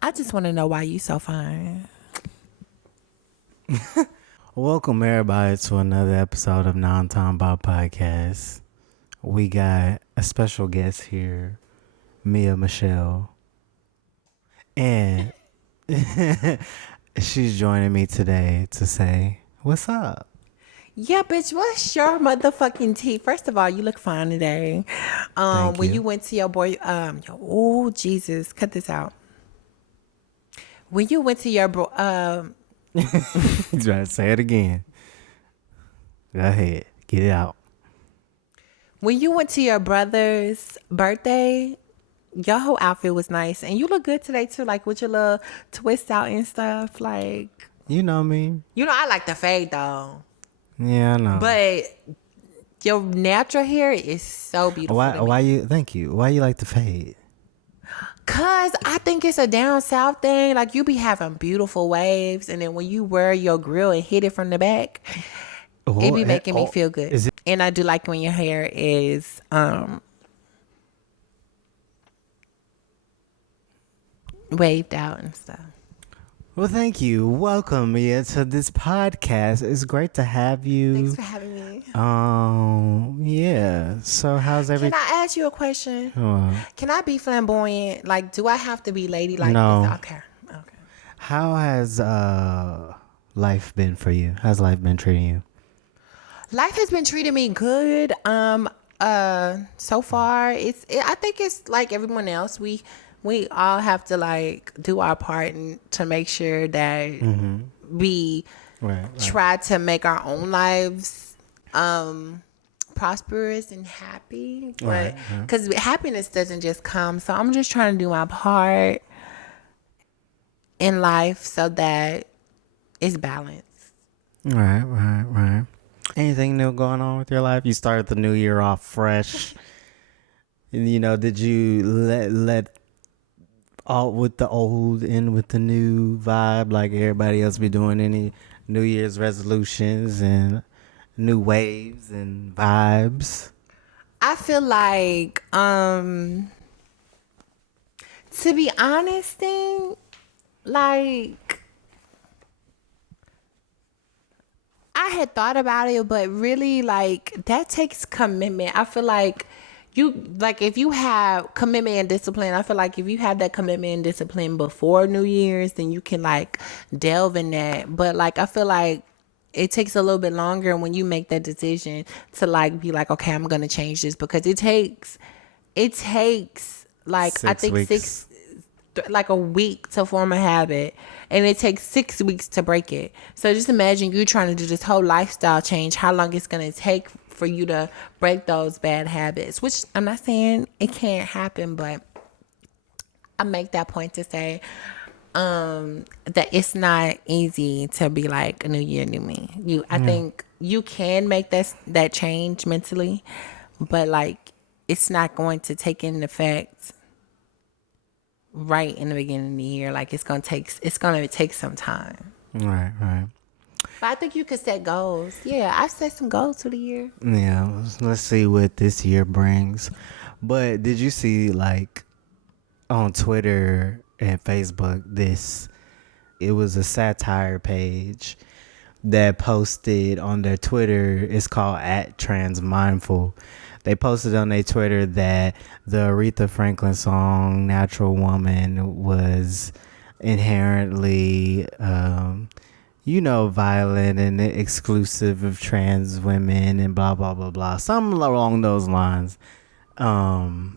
I just want to know why you so fine. Welcome everybody to another episode of NomTalmBaht podcast. We got a special guest here, Mia Michelle, and she's joining me today to say, "What's up?" Yeah, bitch, what's your motherfucking tea? First of all, you look fine today. Thank When you you. went to your boy, oh Jesus, cut this out. When you went to your bro, Try to say it again. Go ahead, get it out. when you went to your brother's birthday, your whole outfit was nice, and you look good today too, like with your little twist out and stuff. Like, You know me. I like the fade though, Yeah, I know. but your natural hair is so beautiful to me. Why you? Thank you. Why you like the fade? Cause I think it's a down south thing. Like you be having beautiful waves, and then when you wear your grill and hit it from the back, it be making me feel good. Is it? And I do like when your hair is waved out and stuff. Well, thank you. Welcome, Mia, to this podcast. It's great to have you. Thanks for having me. Yeah. So, how's Can everything? I ask you a question? Can I be flamboyant? Like, do I have to be ladylike? No. Okay. How has life been for you? How's life been treating you? Life has been treating me good. So far, I think it's like everyone else. We all have to like do our part to make sure that we Right. try to make our own lives prosperous and happy. But because happiness doesn't just come, so I'm just trying to do my part in life so that it's balanced. Right. Anything new going on with your life? You started the new year off fresh. And, did you let all with the old in with the new vibe like everybody else be doing? Any New Year's resolutions and new waves and vibes? I feel like, to be honest, like, I had thought about it, but really, like, that takes commitment. I feel like if you have commitment and discipline, I feel like if you have that commitment and discipline before New Year's, then you can, like, delve in that. But, like, I feel like it takes a little bit longer when you make that decision to, like, be like, okay, I'm going to change this, because it takes like, I think 6 weeks. like a week to form a habit, and it takes 6 weeks to break it. So just imagine you trying to do this whole lifestyle change, how long it's going to take for you to break those bad habits, which I'm not saying it can't happen, but I make that point to say that it's not easy to be like a new year, new me. I think you can make that change mentally, but like it's not going to take in effect right in the beginning of the year. Like it's gonna take some time. Right. But I think you could set goals. Yeah, I've set some goals for the year. Yeah, let's see what this year brings. But did you see, like, on Twitter and Facebook, it was a satire page that posted on their Twitter. It's called @transmindful. They posted on their Twitter that the Aretha Franklin song "Natural Woman" was inherently violent and exclusive of trans women and blah blah blah blah, something along those lines. And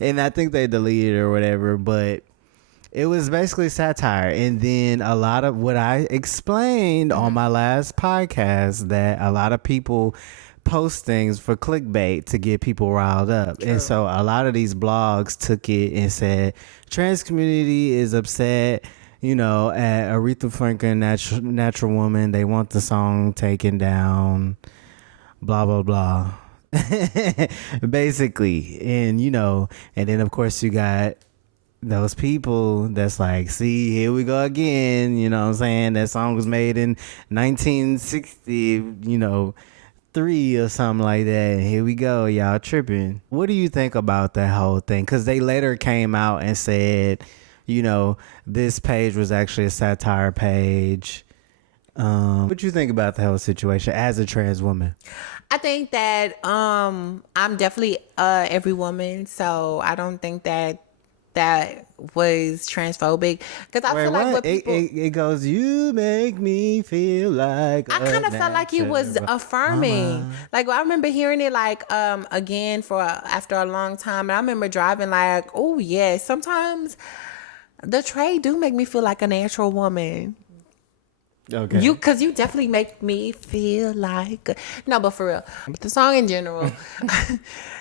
I think they deleted it or whatever, but it was basically satire. And then a lot of what I explained on my last podcast, that a lot of people post things for clickbait to get people riled up. True. And so a lot of these blogs took it and said trans community is upset, at Aretha Franklin, natural woman. They want the song taken down, blah blah blah. Basically. And and then of course you got those people that's like, see, here we go again, what I'm saying? That song was made in 1960, 3 or something like that. Here we go, y'all tripping. What do you think about that whole thing? Because they later came out and said, you know, this page was actually a satire page. What you think about the whole situation as a trans woman? I think that I'm definitely every woman, so I don't think that that was transphobic because I Wait, feel like what? what people It goes, you make me feel like I a kind of felt like he was natural affirming. woman. Like I remember hearing it like again for after a long time, and I remember driving like, oh yeah, sometimes the trade do make me feel like a natural woman. You, Okay. cause you definitely make me feel like no, but for real, but the song in general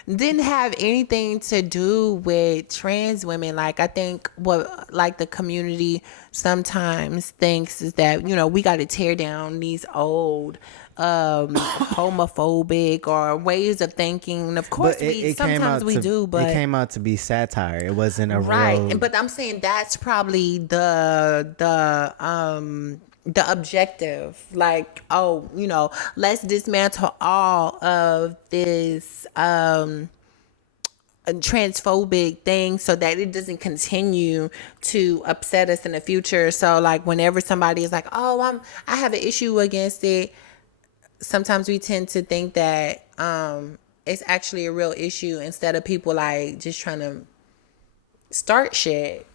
didn't have anything to do with trans women. Like I think what like the community sometimes thinks is that we got to tear down these old homophobic or ways of thinking. And of course, But we it came sometimes out we to do, it but came out to be satire. It wasn't a right. real. But I'm saying that's probably the objective. Like, oh, let's dismantle all of this transphobic thing so that it doesn't continue to upset us in the future. So like whenever somebody is like, "Oh, I have an issue against it," sometimes we tend to think that it's actually a real issue instead of people like just trying to start shit.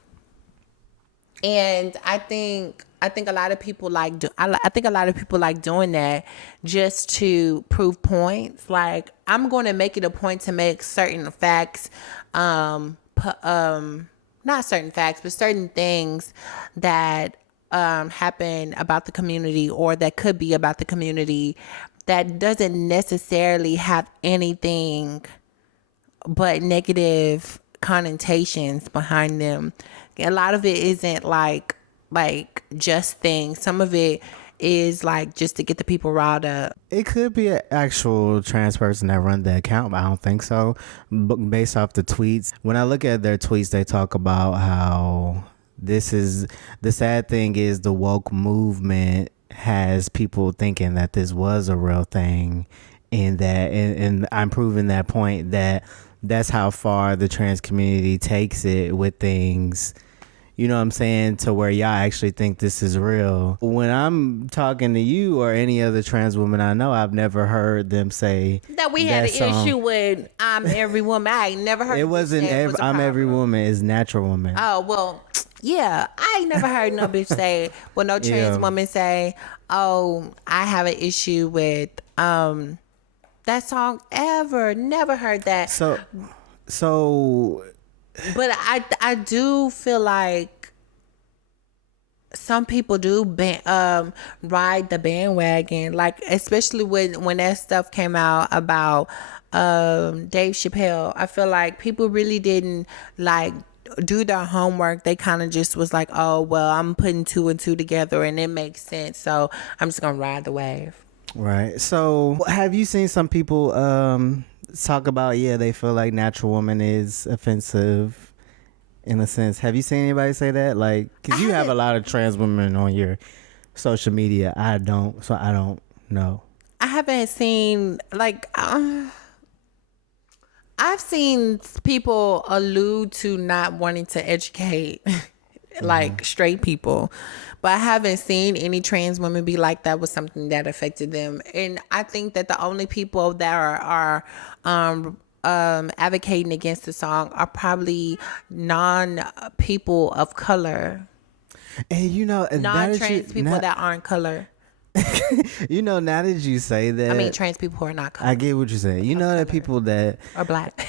And I think a lot of people I think a lot of people like doing that just to prove points. Like I'm going to make it a point to make certain facts, not certain facts, but certain things that happen about the community or that could be about the community that doesn't necessarily have anything but negative connotations behind them. A lot of it isn't like just things. Some of it is like just to get the people riled up. It could be an actual trans person that run the account, but I don't think so. But based off the tweets, when I look at their tweets, they talk about how this is the sad thing is the woke movement has people thinking that this was a real thing, and I'm proving that point that that's how far the trans community takes it with things, you know what I'm saying, to where y'all actually think this is real. When I'm talking to you or any other trans woman I know, I've never heard them say That we had that an song. issue with I'm every woman. I ain't never heard It a bitch wasn't say it was a I'm every problem. woman is natural woman. Oh well, yeah. I ain't never heard no bitch say no trans Yeah. woman say, "Oh, I have an issue with that song ever." Never heard that. So But I do feel like some people do ride the bandwagon, like especially when that stuff came out about Dave Chappelle. I feel like people really didn't like do their homework. They kind of just was like, oh well, I'm putting two and two together and it makes sense, so I'm just gonna ride the wave. right. So have you seen some people talk about, yeah, they feel like natural woman is offensive in a sense? Have you seen anybody say that? Like, because you have a lot of trans women on your social media. I don't, so I don't know. I haven't seen like I've seen people allude to not wanting to educate like straight people, but I haven't seen any trans women be like that was something that affected them. And I think that the only people that are advocating against the song are probably non people of color, And you know, non trans people that aren't color. you know, now that you say that, I mean, trans people who are not color. I get what you're saying. You know, that people that or black.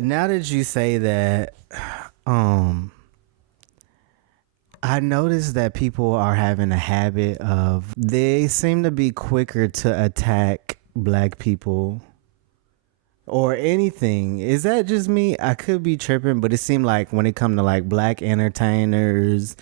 now that you say that, I noticed that people are having a habit of, they seem to be quicker to attack black people or anything. Is that just me? I could be tripping, but it seemed like when it come to like black entertainers,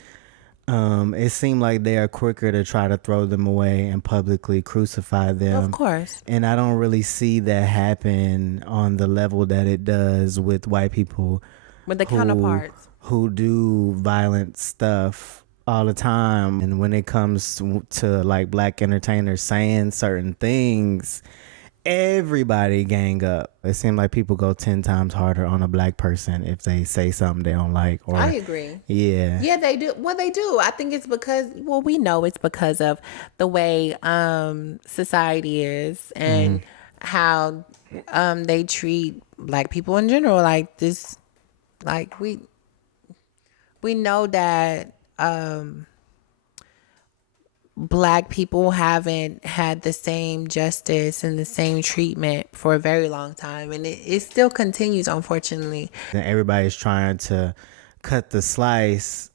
it seemed like they are quicker to try to throw them away and publicly crucify them. Of course. And I don't really see that happen on the level that it does with white people, with the counterparts who do violent stuff all the time. And when it comes to like black entertainers saying certain things, everybody gang up. It seemed like people go 10 times harder on a black person if they say something they don't like. Or I agree. yeah. Yeah, they do. Well, they do. I think it's because, well, we know it's because of the way society is and how they treat black people in general. Like this, like we know that black people haven't had the same justice and the same treatment for a very long time, and it still continues, unfortunately. And everybody's trying to cut the slice,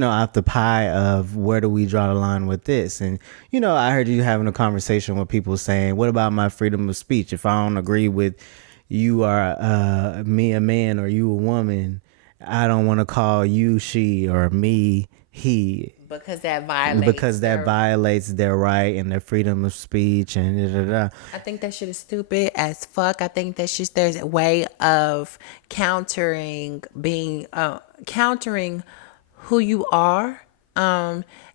out the pie of where do we draw the line with this. And, I heard you having a conversation with people saying, what about my freedom of speech? If I don't agree with you are me a man or you a woman, I don't want to call you she or me he. Because that violates their right and their freedom of speech and da, da, da. I think that shit is stupid as fuck. I think that's just there's a way of countering who you are.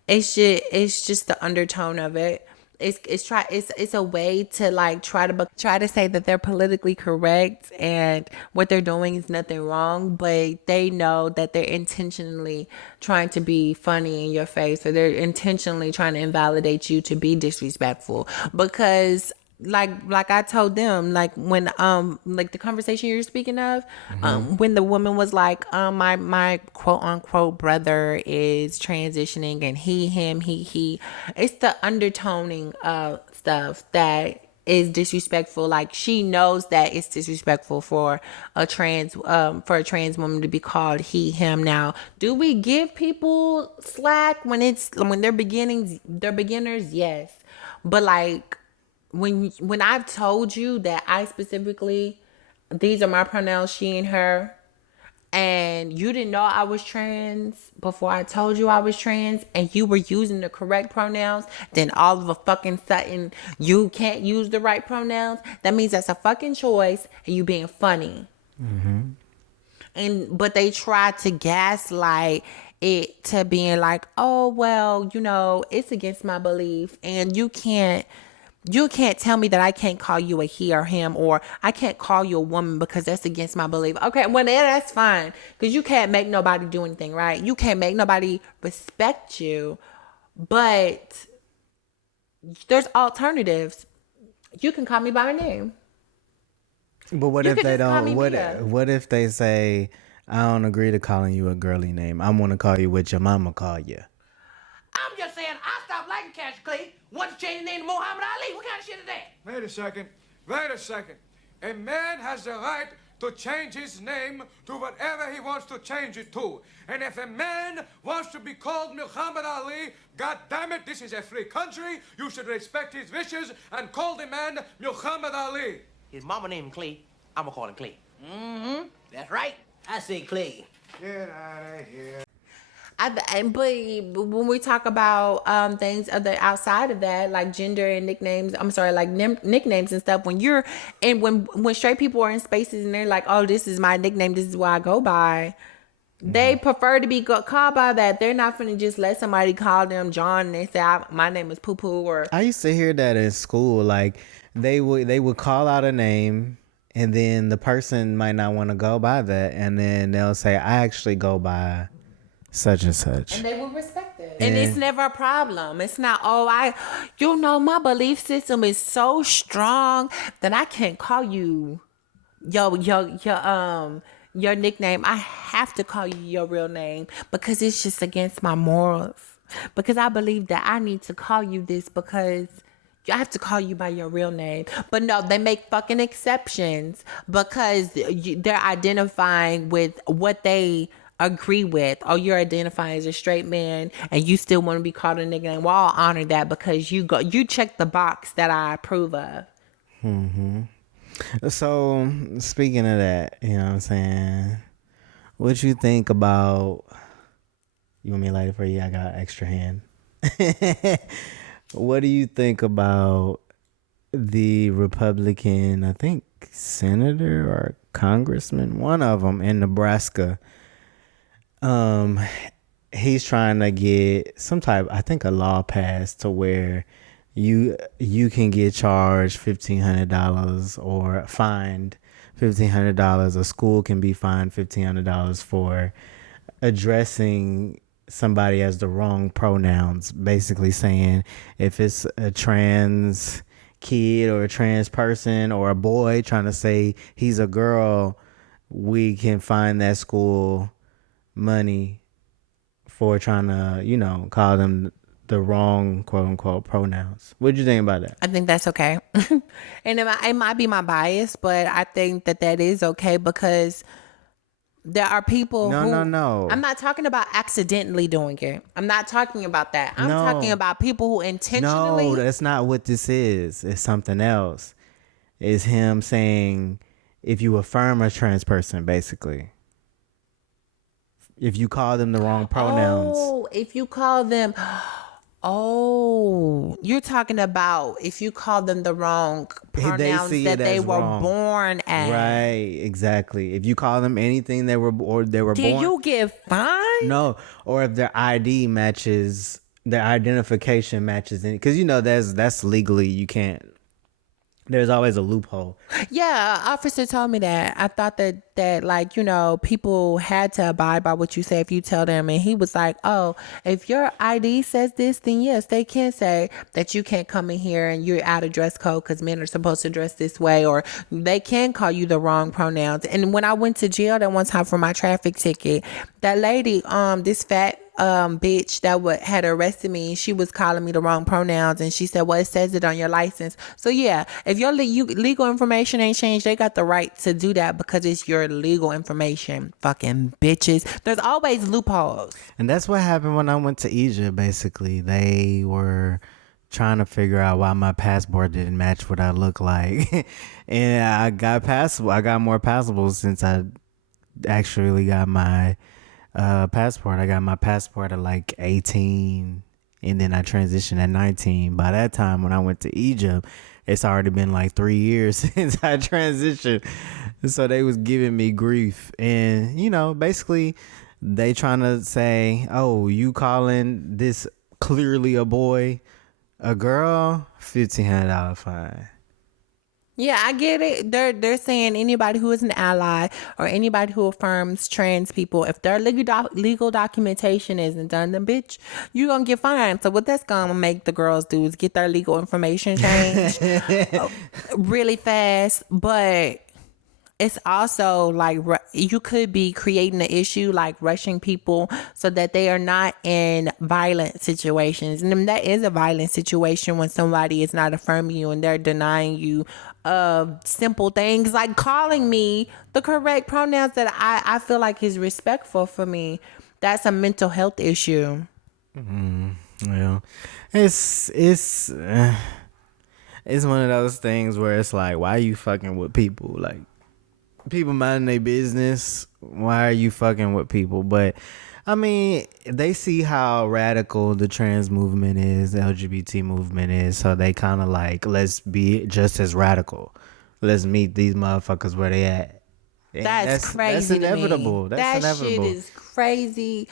It's just the undertone of it. It's a way to like try to say that they're politically correct and what they're doing is nothing wrong, but they know that they're intentionally trying to be funny in your face, or they're intentionally trying to invalidate you to be disrespectful. Because like I told them, like when like the conversation you're speaking of, when the woman was like, my quote unquote brother is transitioning and he him he, it's the undertoning of stuff that is disrespectful. Like she knows that it's disrespectful for a trans woman to be called he him. Now, do we give people slack when they're beginners? Yes, but like when I've told you that I specifically, these are my pronouns, she and her, and you didn't know I was trans before I told you I was trans, and you were using the correct pronouns, then all of a fucking sudden you can't use the right pronouns. That means that's a fucking choice and you being funny. But they try to gaslight it to being like, oh well, it's against my belief, and you can't tell me that I can't call you a he or him, or I can't call you a woman because that's against my belief. Okay, well, that's fine, because you can't make nobody do anything, right? You can't make nobody respect you, but there's alternatives. You can call me by my name. But what if they don't? What if they say, I don't agree to calling you a girly name. I want to call you what your mama call you. I'm just saying, I stopped liking Cassius Clay once you change the name to Muhammad Ali. What kind of shit is that? Wait a second. A man has the right to change his name to whatever he wants to change it to. And if a man wants to be called Muhammad Ali, God damn it, this is a free country. You should respect his wishes and call the man Muhammad Ali. His mama named him Clay. I'm gonna call him Clay. Mm-hmm. That's right. I say Clay. Get out of here. But when we talk about things outside of that, like gender and nicknames, nicknames and stuff, when straight people are in spaces and they're like, oh, this is my nickname, this is what I go by, they prefer to be called by that. They're not finna just let somebody call them John and they say my name is Poo Poo. Or I used to hear that in school. Like they would call out a name, and then the person might not want to go by that, and then they'll say, I actually go by such and such, and they will respect it. And it's never a problem. It's not, my belief system is so strong that I can't call you your nickname. I have to call you your real name because it's just against my morals. Because I believe that I need to call you this because I have to call you by your real name. But no, they make fucking exceptions because they're identifying with what they agree with. Oh, you're identifying as a straight man and you still want to be called a nigga. And well, I'll honor that because you check the box that I approve of. So speaking of that, you know what I'm saying, what you think about, you want me to light it for you? I got an extra hand. What do you think about the Republican, I think senator or congressman, one of them in Nebraska? He's trying to get some type, I think, a law passed to where you can get charged $1,500 or fined $1,500. A school can be fined $1,500 for addressing somebody as the wrong pronouns. Basically saying if it's a trans kid or a trans person or a boy trying to say he's a girl, we can fine that school money for trying to, call them the wrong quote unquote pronouns. What do you think about that? I think that's okay. And it might be my bias, but I think that is okay because there are people No. I'm not talking about accidentally doing it. I'm not talking about that. I'm No. talking about people who intentionally. No, that's not what this is. It's something else. It's him saying if you affirm a trans person, basically. If you call them the wrong pronouns. Oh, if you call them. Oh, you're talking about if you call them the wrong pronouns that they were wrong. Born as. Right, exactly. If you call them anything they were born. Do you get fined? No, or if their ID matches, their identification matches, because that's legally you can't. There's always a loophole. Yeah, officer told me that. I thought that like, people had to abide by what you say if you tell them. And he was like, oh, if your ID says this, then yes, they can say that you can't come in here and you're out of dress code because men are supposed to dress this way, or they can call you the wrong pronouns. And when I went to jail that one time for my traffic ticket, that lady, this fat bitch that had arrested me, she was calling me the wrong pronouns, and she said, well, it says it on your license. So yeah, if your legal information ain't changed, they got the right to do that because it's your legal information. Fucking bitches. There's always loopholes. And that's what happened when I went to Egypt. Basically, they were trying to figure out why my passport didn't match what I look like. And I got more passables since I actually got my passport. I got my passport at like 18, and then I transitioned at 19. By that time, when I went to Egypt, it's already been like 3 years since I transitioned. So they was giving me grief, and basically they trying to say, oh, you calling this clearly a boy a girl, $1,500 fine. Yeah, I get it. They're saying anybody who is an ally or anybody who affirms trans people, if their legal documentation isn't done, then bitch, you gonna get fined. So what that's gonna make the girls do is get their legal information changed really fast. But it's also like you could be creating an issue like rushing people so that they are not in violent situations. And then that is a violent situation when somebody is not affirming you and they're denying you of simple things like calling me the correct pronouns that I feel like is respectful for me. That's a mental health issue. Well, it's one of those things where it's like, why are you fucking with people? Like, people minding their business. Why are you fucking with people? But I mean, they see how radical the trans movement is, the LGBT movement is, so they kind of like, let's be just as radical. Let's meet these motherfuckers where they at. That's crazy. That's inevitable. To me. That's inevitable. Shit is crazy.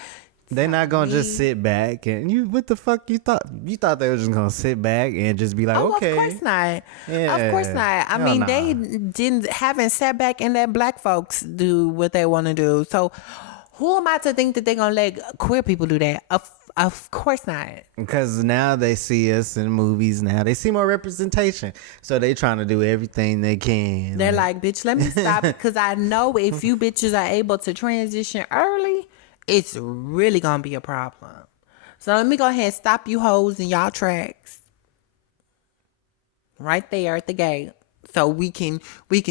They're not gonna just sit back and what the fuck you thought? You thought they were just gonna sit back and just be like, okay. Of course not. Yeah. Of course not. I mean, they haven't sat back and let black folks do what they want to do. So who am I to think that they're gonna let queer people do that? Of course not. Because now they see us in movies. Now they see more representation, so they trying to do everything they can. They're like, bitch, let me stop, because I know if you bitches are able to transition early, it's really gonna be a problem. So let me go ahead and stop you hoes in y'all tracks right there at the gate, so we can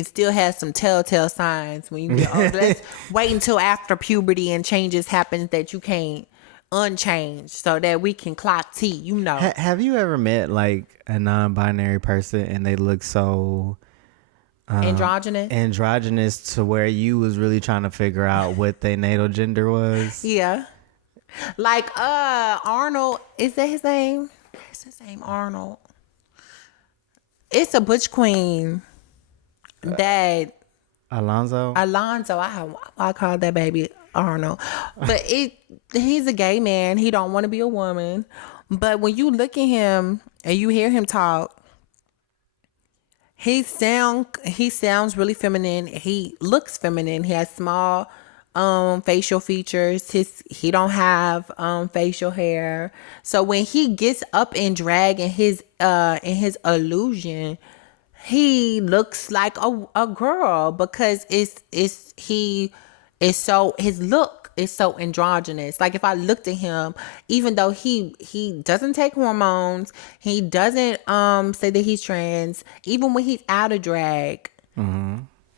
still have some telltale signs when you get older. Let's wait until after puberty and changes happen that you can't unchange, so that we can clock T. Have you ever met like a non-binary person and they look so androgynous to where you was really trying to figure out what their natal gender was? Yeah, like Arnold, is that his name? What's his name? Arnold. It's a butch queen that Alonzo. I call that baby Arnold, but he's a gay man. He don't want to be a woman, But when you look at him and you hear him talk, he sounds really feminine. He looks feminine. He has small facial features. He don't have facial hair. So when he gets up in drag in his illusion, he looks like a girl because his look is so androgynous. Like if I looked at him, even though he doesn't take hormones, he doesn't say that he's trans, even when he's out of drag,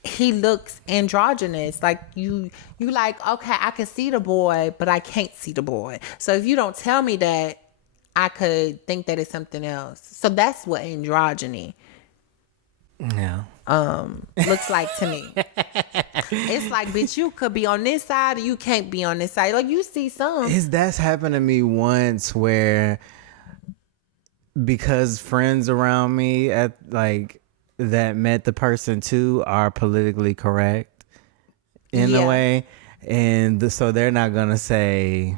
he looks androgynous. Like you like, okay, I can see the boy, but I can't see the boy. So if you don't tell me that, I could think that it's something else. So that's what androgyny looks like to me. It's like, bitch, you could be on this side or you can't be on this side. Like you see some. That's happened to me once where because friends around me at like that met the person too are politically correct in a way, and so they're not gonna say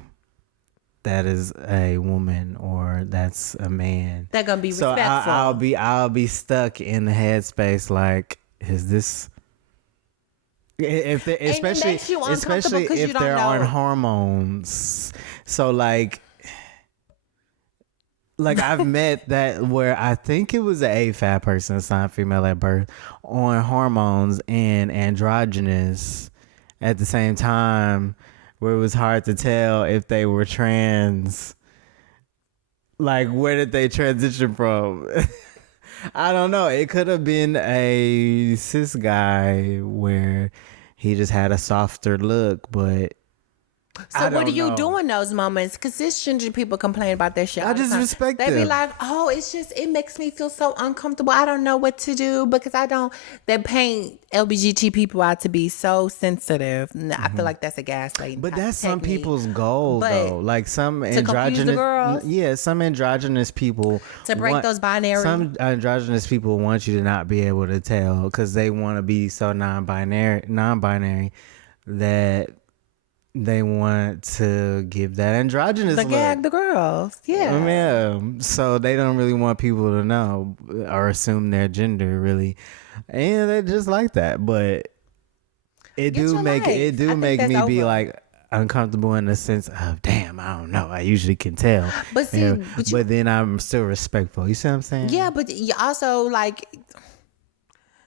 that is a woman or that's a man. They're gonna be so respectful. I'll be stuck in the headspace like, is this if they, especially if they're on hormones. So like I've met that where I think it was an AFAB person assigned female at birth on hormones and androgynous at the same time, where it was hard to tell if they were trans. Like, where did they transition from? I don't know. It could have been a cis guy where he just had a softer look, but so what do you do in those moments? Because cisgender people complain about their shit all the just time. respect They them. be like, oh, it makes me feel so uncomfortable. I don't know what to do because they paint LGBT people out to be so sensitive. I feel like that's a gaslighting. But that's some technique. people's goal, though. Like some confuse the androgynous, girls? some androgynous people To break those binary. Some androgynous people want you to not be able to tell because they want to be so non-binary that they want to give that androgynous look. Gag the girls. Yeah. So they don't really want people to know or assume their gender, really, and they just like that. But it do make me be like uncomfortable in the sense of, damn, I don't know. I usually can tell, but see, but then I'm still respectful. You see what I'm saying? Yeah, but you also like,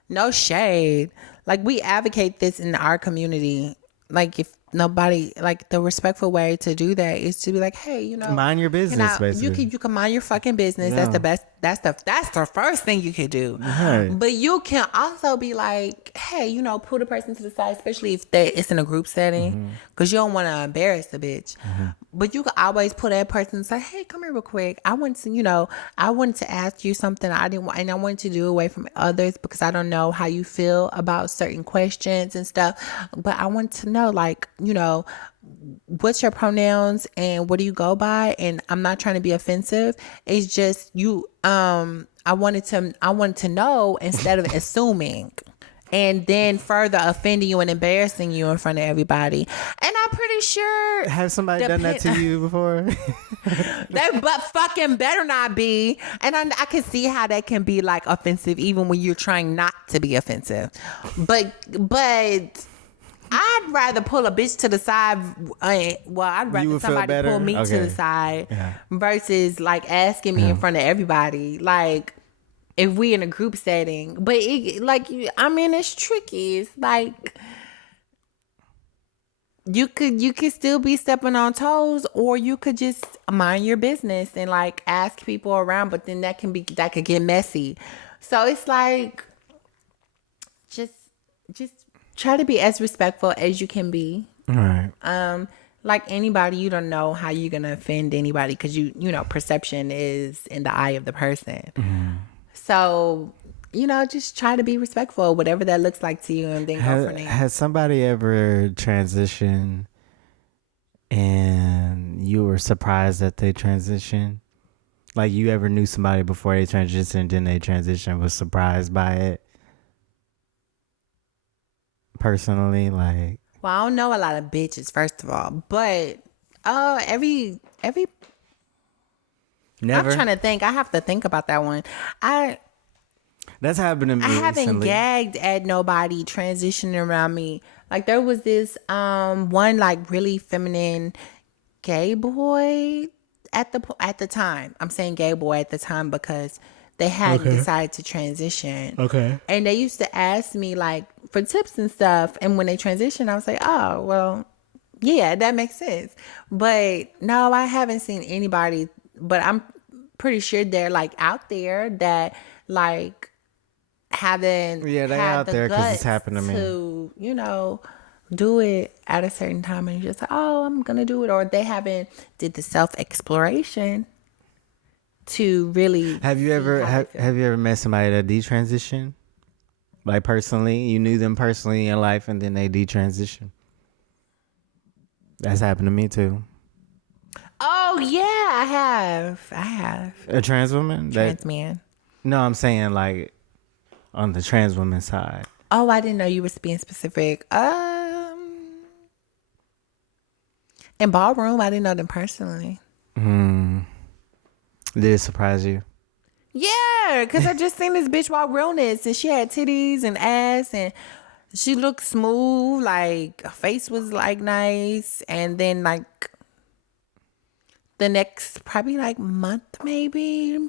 no shade. Like we advocate this in our community. Like if nobody, like the respectful way to do that is to be like, hey, you know, mind your business. Basically, you can mind your fucking business. That's the best. That's the first thing you could do. Right. But you can also be like, hey, you know, pull the person to the side, especially if it's in a group setting, because you don't want to embarrass the bitch. But you can always pull that person and say, hey, come here real quick. I wanted to ask you something. I wanted to do away from others because I don't know how you feel about certain questions and stuff. But I want to know, like, you know, what's your pronouns and what do you go by? And I'm not trying to be offensive. It's just I wanted to know instead of assuming and then further offending you and embarrassing you in front of everybody. And I'm pretty sure have somebody done that to you before? But fucking better not be. And I can see how that can be like offensive even when you're trying not to be offensive. But I'd rather pull a bitch to the side. I'd rather somebody pull me to the side versus like asking me in front of everybody. Like if we in a group setting, but it's tricky. It's like you could still be stepping on toes, or you could just mind your business and like ask people around. But then that could get messy. So it's like just try to be as respectful as you can be. Right. Like anybody, you don't know how you're gonna offend anybody because you know perception is in the eye of the person. So just try to be respectful, whatever that looks like to you, and then go from there. Has somebody ever transitioned and you were surprised that they transitioned? Like you ever knew somebody before they transitioned, then they transitioned, was surprised by it? Personally, like, well, I don't know a lot of bitches, first of all, but every Never. I'm trying to think. I have to think about that one. That's happened to me I haven't recently. gagged at nobody transitioning around me. Like there was this one like really feminine gay boy at the time. I'm saying gay boy at the time because they hadn't decided to transition. Okay. And they used to ask me like for tips and stuff. And when they transitioned, I was like, oh well, yeah, that makes sense. But no, I haven't seen anybody. But I'm pretty sure they're like out there that like haven't Yeah, they had out the there 'cause it's guts happened to me. to, do it at a certain time and you're just like, oh, I'm gonna do it, or they haven't did the self exploration to really Have you see ever how they feel. have you ever met somebody that detransition? Like personally, you knew them personally in life, and then they detransition. That's happened to me too. Oh yeah, I have A trans woman. trans man. No, I'm saying like on the trans woman side. Oh, I didn't know you were being specific. In Ballroom, I didn't know them personally. Did it surprise you? Yeah, because I just seen this bitch walk realness and she had titties and ass and she looked smooth. Like, her face was like nice. And then, like, the next probably like month, maybe,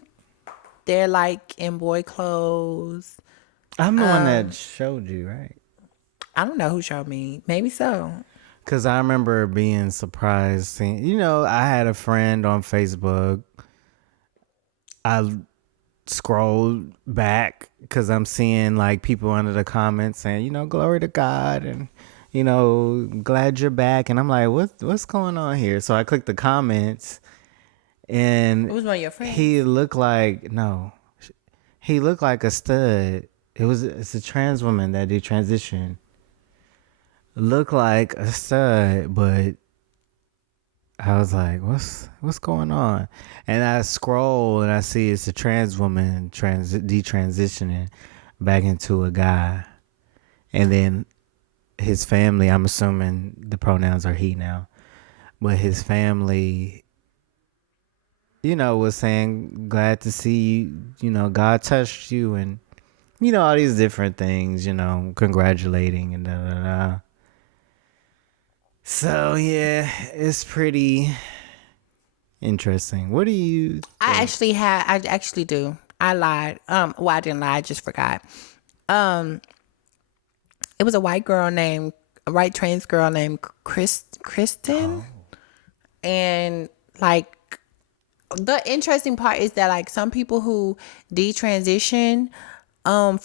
they're like in boy clothes. I'm the one that showed you, right? I don't know who showed me. Maybe so. Because I remember being surprised seeing, I had a friend on Facebook. I scrolled back because I'm seeing like people under the comments saying, glory to God and, glad you're back. And I'm like, what's going on here? So I clicked the comments and It was one of your friends. he looked like a stud. It's a trans woman that did transition. Looked like a stud, but I was like, what's going on? And I scroll and I see it's a trans woman detransitioning back into a guy. And then his family, I'm assuming the pronouns are he now, but his family, was saying, glad to see you, God touched you and, all these different things, congratulating and da da da. So yeah, it's pretty interesting. What do you think? I actually do. I lied. Well, I didn't lie. I just forgot. It was a white trans girl named Kristen. And like, the interesting part is that like some people who detransition, from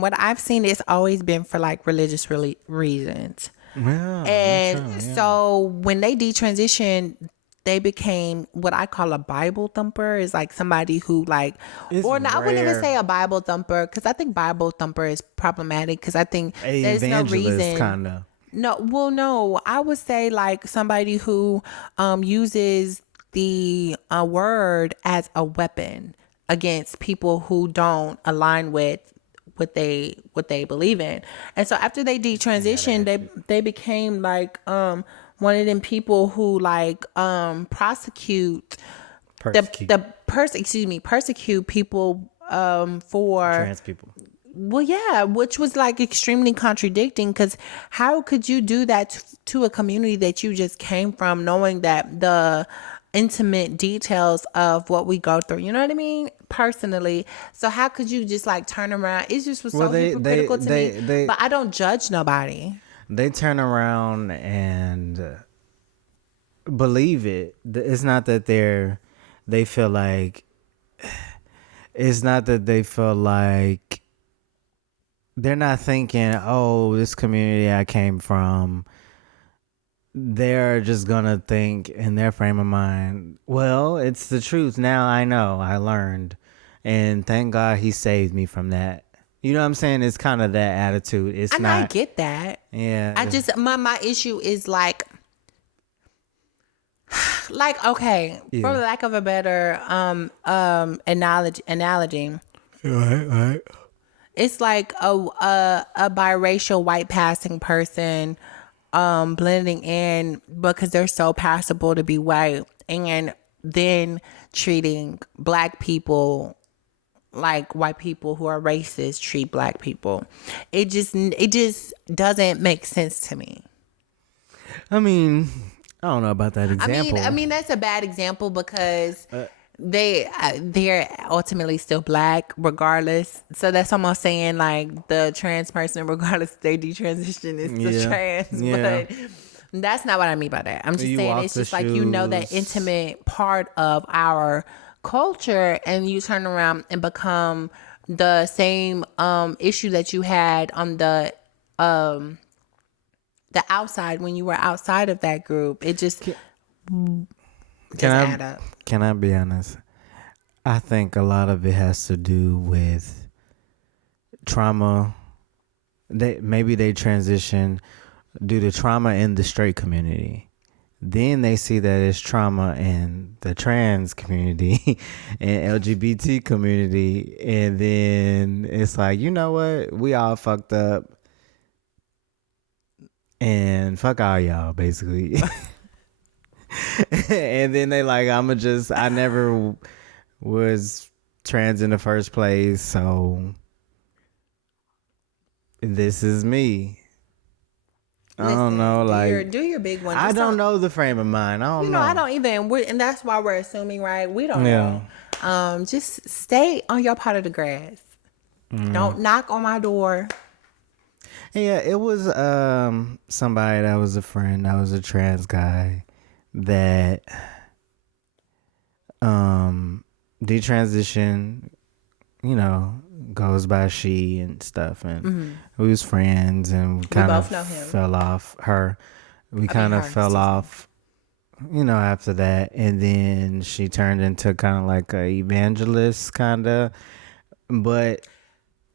what I've seen, it's always been for like religious reasons. Yeah, And so when they detransitioned, they became what I call a Bible thumper. Is like somebody who like, It's or no, I wouldn't even rare. say a Bible thumper because I think Bible thumper is problematic because I think A there's no evangelist reason. kind of. No, I would say like somebody who uses the word as a weapon against people who don't align with what they believe in. And so after they detransitioned, they became like one of them people who like prosecute persecute people for Trans people. well, yeah, which was like extremely contradicting because how could you do that to a community that you just came from, knowing that the intimate details of what we go through, you know what I mean? Personally. So how could you just like turn around? It just was so hypocritical to me. But I don't judge nobody. They turn around and believe it. It's not that they feel like they're not thinking, oh, this community I came from, they're just gonna think in their frame of mind, well, it's the truth. Now I know, I learned, and thank God he saved me from that. You know what I'm saying? It's kind of that attitude. It's And not. I get that. Yeah. I just my issue is like okay, for lack of a better analogy. Right. It's like a biracial white passing person blending in because they're so passable to be white, and then treating black people like white people who are racist treat black people. It just doesn't make sense to me. I mean, I don't know about that example. I mean that's a bad example because they're ultimately still black regardless. So that's almost saying like the trans person, regardless if they detransition, is still trans. But that's not what I mean by that. I'm just saying it's just like, you know, that intimate part of our culture, and you turn around and become the same issue that you had on the outside when you were outside of that group. It just doesn't add up. Can I be honest? I think a lot of it has to do with trauma. Maybe they transition due to trauma in the straight community. Then they see that it's trauma in the trans community and LGBT community. And then it's like, you know what? We all fucked up. And fuck all y'all, basically. And then they like, I never was trans in the first place, so this is me. I don't know, like, do your big one. I don't know the frame of mind. I don't know. I don't either, and that's why we're assuming, right? We don't know. Just stay on your part of the grass. Don't knock on my door. Yeah, it was somebody that was a friend, that was a trans guy that detransition, you know, goes by she and stuff, and we was friends, and we kind of fell off. We kind of fell off, you know, after that, and then she turned into kind of like a evangelist, kind of, but.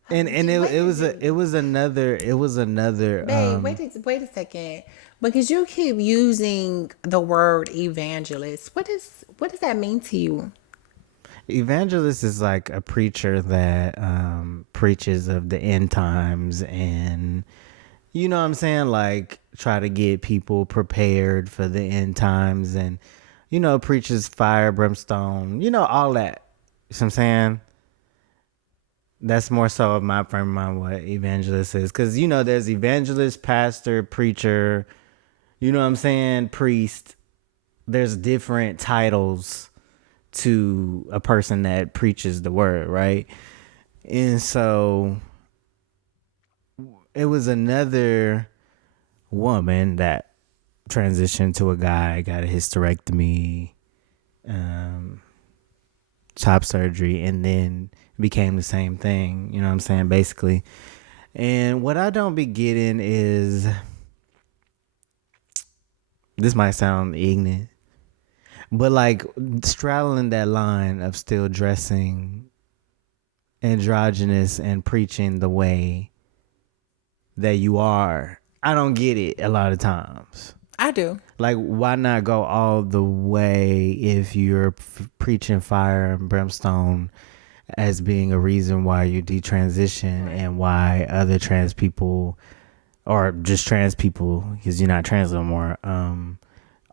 And it was another. Babe, wait a second, because you keep using the word evangelist. What does that mean to you? Evangelist is like a preacher that preaches of the end times, and you know what I'm saying, like try to get people prepared for the end times, and you know, preaches fire, brimstone, you know, all that. You know what I'm saying? That's more so of my frame of mind what evangelist is. Because, you know, there's evangelist, pastor, preacher, you know what I'm saying, priest. There's different titles to a person that preaches the word, right? And so it was another woman that transitioned to a guy, got a hysterectomy, top surgery, and then became the same thing, you know what I'm saying, basically. And what I don't be getting is, this might sound ignorant, but like straddling that line of still dressing androgynous and preaching the way that you are, I don't get it a lot of times. I do. Like, why not go all the way if you're preaching fire and brimstone as being a reason why you detransition, and why other trans people, or just trans people, because you're not trans no more,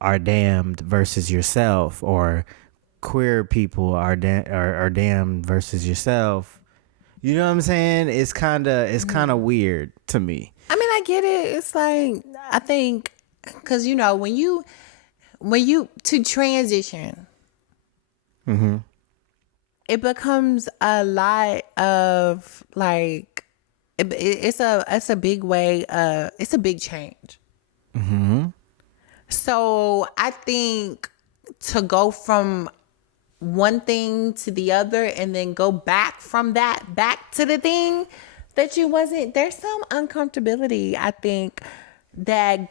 are damned versus yourself, or queer people are damned versus yourself. You know what I'm saying? It's kind of weird to me. I mean, I get it. It's like, I think, because you know, when you to transition, it becomes a lot of like, it's a big way. It's a big change. So I think to go from one thing to the other and then go back from that back to the thing that you wasn't, there's some uncomfortability, I think, that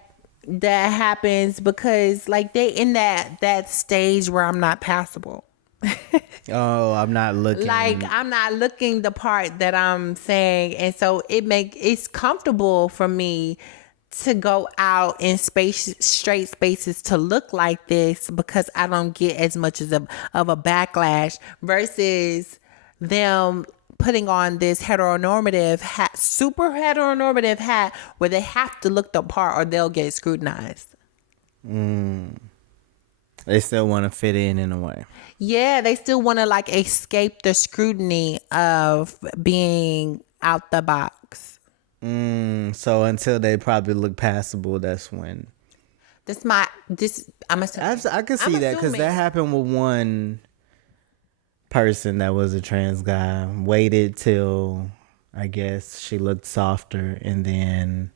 happens, because like they in that stage where I'm not passable. Oh, I'm not looking. Like, I'm not looking the part that I'm saying. And so it's comfortable for me to go out in straight spaces to look like this, because I don't get as much of a backlash, versus them putting on this heteronormative hat, super heteronormative hat, where they have to look the part or they'll get scrutinized. They still want to fit in a way. Yeah, they still want to like escape the scrutiny of being out the box. So until they probably look passable, that's when. I'm assuming. I could see I'm that because that assuming. happened with one person that was a trans guy. Waited till I guess she looked softer and then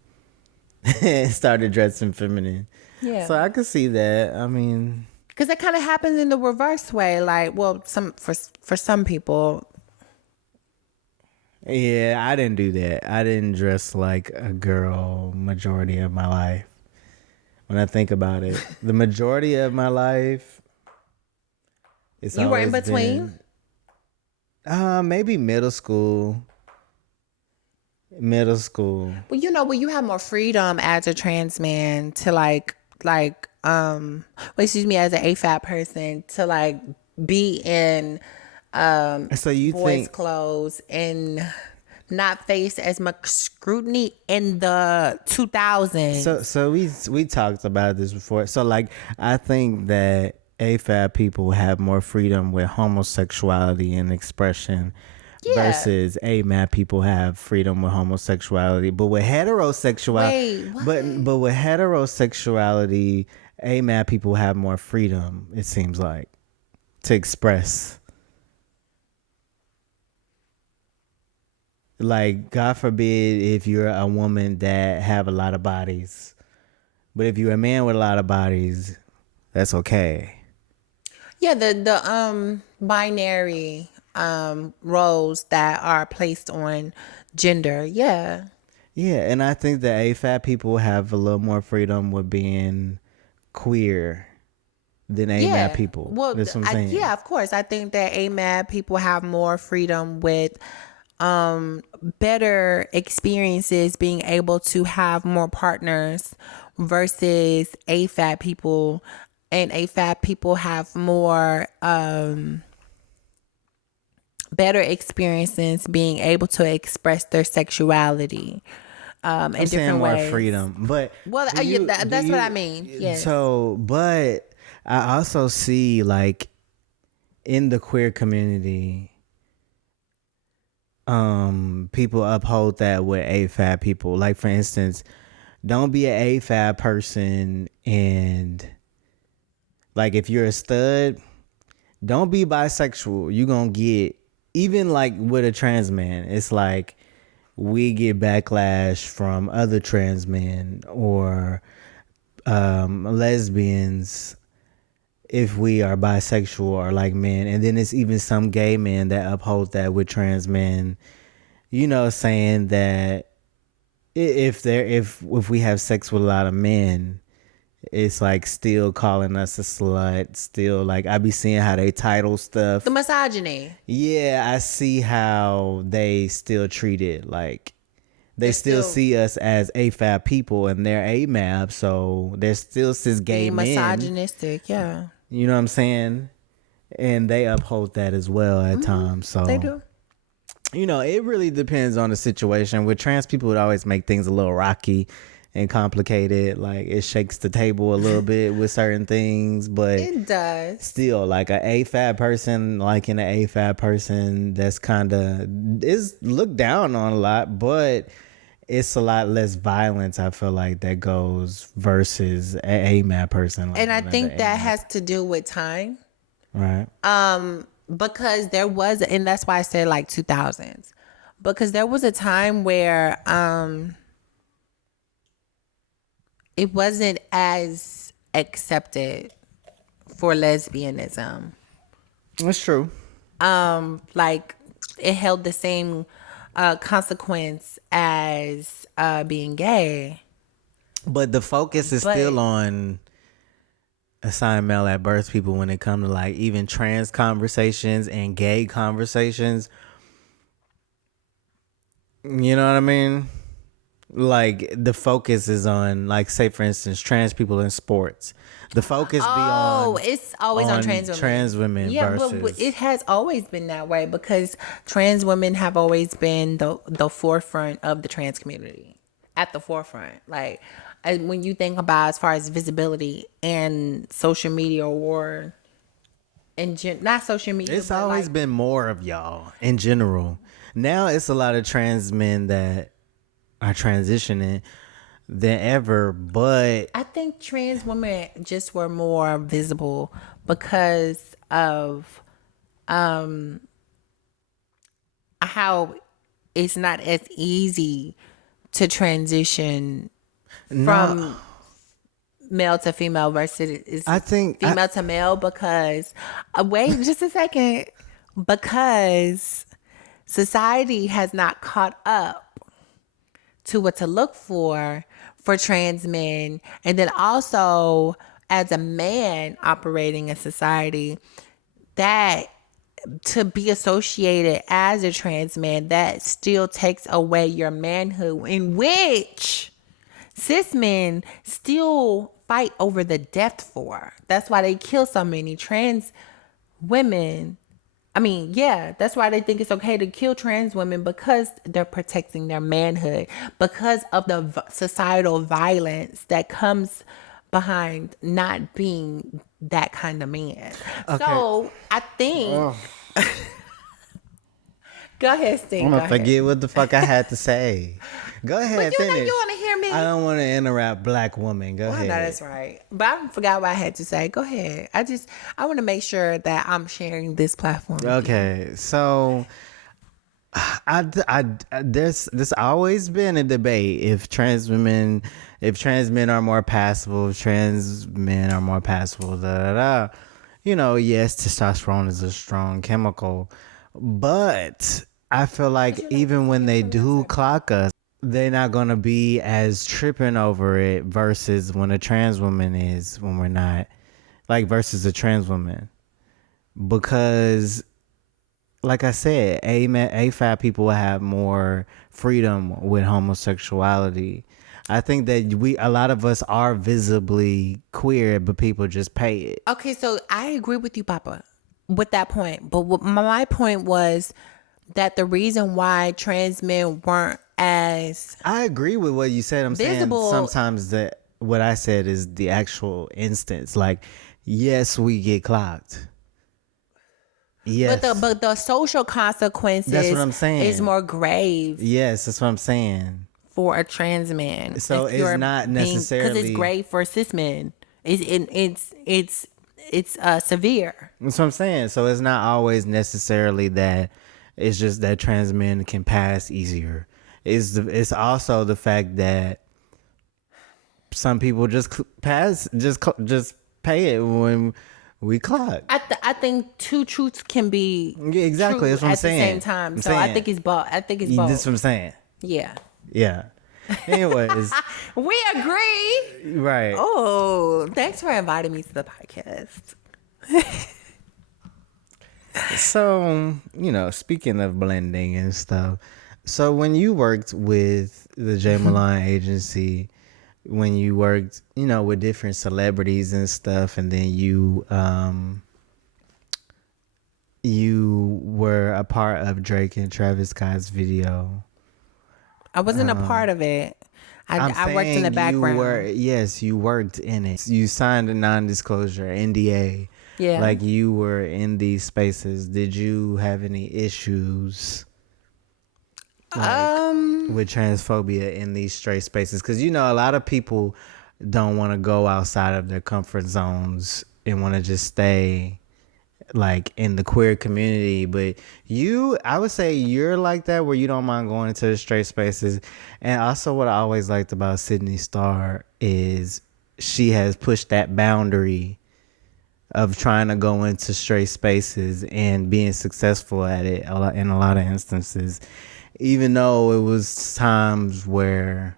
started dressing feminine. Yeah. So I could see that. I mean, Because it kind of happens in the reverse way. Like, well, for some people. yeah, I didn't do that. I didn't dress like a girl majority of my life. When I think about it, the majority of my life, it's You were in always between? been, maybe middle school. Middle school. Well, you have more freedom as a trans man to as an AFAB person to like be in So you boys' think clothes and not face as much scrutiny in the 2000s. so we talked about this before. So like I think that AFAB people have more freedom with homosexuality and expression versus AMAB people have freedom with homosexuality. But with heterosexuality Wait, what? but with heterosexuality, AMAB people have more freedom, it seems like, to express. Like, God forbid if you're a woman that have a lot of bodies. But if you're a man with a lot of bodies, that's okay. Yeah, the binary roles that are placed on gender. Yeah. Yeah, and I think that AFAB people have a little more freedom with being queer than AMAB people. Well, That's what I'm saying. yeah, of course. I think that AMAB people have more freedom with better experiences, being able to have more partners versus AFAB people. And AFAB people have more better experiences being able to express their sexuality in I'm saying different more ways. freedom. But Well, that's what I mean. Yes. So, but I also see like in the queer community, people uphold that with AFAB people. Like for instance, don't be an AFAB person and like if you're a stud, don't be bisexual. You gonna get, even like with a trans man, it's like we get backlash from other trans men or lesbians if we are bisexual or like men. And then it's even some gay men that uphold that with trans men, saying that if we have sex with a lot of men, it's like still calling us a slut. Still, like I be seeing how they title stuff. The misogyny. Yeah, I see how they still treat it. Like they still see us as AFAB people and they're AMAB, so they're still cis gay Being men. misogynistic, yeah. You know what I'm saying? And they uphold that as well at times. So They do. It really depends on the situation. With trans people, it always make things a little rocky and complicated. Like it shakes the table a little bit with certain things, but It does. still, like an AFAB person, liking an AFAB person, that's kind of is looked down on a lot, but it's a lot less violence, I feel like, that goes versus an AMAB person. Like And I another think that AMAB. has to do with time. Right. Because there was, and that's why I said like 2000s, because there was a time where it wasn't as accepted for lesbianism. That's true. Like it held the same consequence as being gay. But the focus is still on assigned male at birth people when it comes to like even trans conversations and gay conversations. You know what I mean? Like the focus is on, like, say for instance, trans people in sports. The focus be on, it's always on trans women. Trans women versus. But it has always been that way because trans women have always been the forefront of the trans community. at the forefront. Like, when you think about as far as visibility and social media, or not social media, It's but always like, been more of y'all in general. Now it's a lot of trans men that are transitioning than ever, but I think trans women just were more visible because of how it's not as easy to transition from male to female versus I think female to male, because wait just a second, because society has not caught up to what to look for trans men. And then also, as a man operating in society, that to be associated as a trans man, that still takes away your manhood, in which cis men still fight over the death for. That's why they kill so many trans women. I mean, yeah, that's why they think it's okay to kill trans women, because they're protecting their manhood, because of the societal violence that comes behind not being that kind of man. Okay. So I think. Go ahead, Steve. I'm Go gonna ahead. forget what the fuck I had to say. Go ahead, But you know finish. you want to hear me. I don't want to interrupt black woman. Go Well, ahead. no, that's right. But I forgot what I had to say. Go ahead. I want to make sure that I'm sharing this platform with you. Okay, so there's always been a debate if trans men are more passive, if trans men are more passive, da da da. You know, yes, testosterone is a strong chemical, but I feel like even when they do clock us, they're not gonna be as tripping over it versus when a trans woman is, when we're not, like, versus a trans woman, because like I said, AFAB people will have more freedom with homosexuality. I think that a lot of us are visibly queer, but people just pay it. Okay, so I agree with you, Papa, with that point. But what my point was that the reason why trans men weren't as I agree with what you said. I'm visible. saying sometimes that what I said is the actual instance. Like, yes, we get clocked. Yes. But the social consequences, That's what I'm saying, is more grave. Yes, that's what I'm saying. For a trans man. So if it's you're not necessarily, because it's grave for cis men. It's severe. That's what I'm saying. So it's not always necessarily that. It's just that trans men can pass easier. It's also the fact that some people just pass, just pay it when we clock. I think two truths can be exactly. true That's what I'm at saying. the same time. I'm So saying. I think it's both. That's what I'm saying. Yeah. Yeah. Anyways. We agree. Right. Oh, thanks for inviting me to the podcast. So, speaking of blending and stuff, so when you worked with the J. Milan agency, when you worked, with different celebrities and stuff, and then you were a part of Drake and Travis Scott's video. I wasn't a part of it. I worked in the background. You worked in it. You signed a non-disclosure NDA. Yeah. Like, you were in these spaces. Did you have any issues with transphobia in these straight spaces? Because, a lot of people don't want to go outside of their comfort zones and want to just stay, like, in the queer community. But I would say you're like that, where you don't mind going into the straight spaces. And also, what I always liked about Sydney Starr is she has pushed that boundary of trying to go into straight spaces and being successful at it in a lot of instances, even though it was times where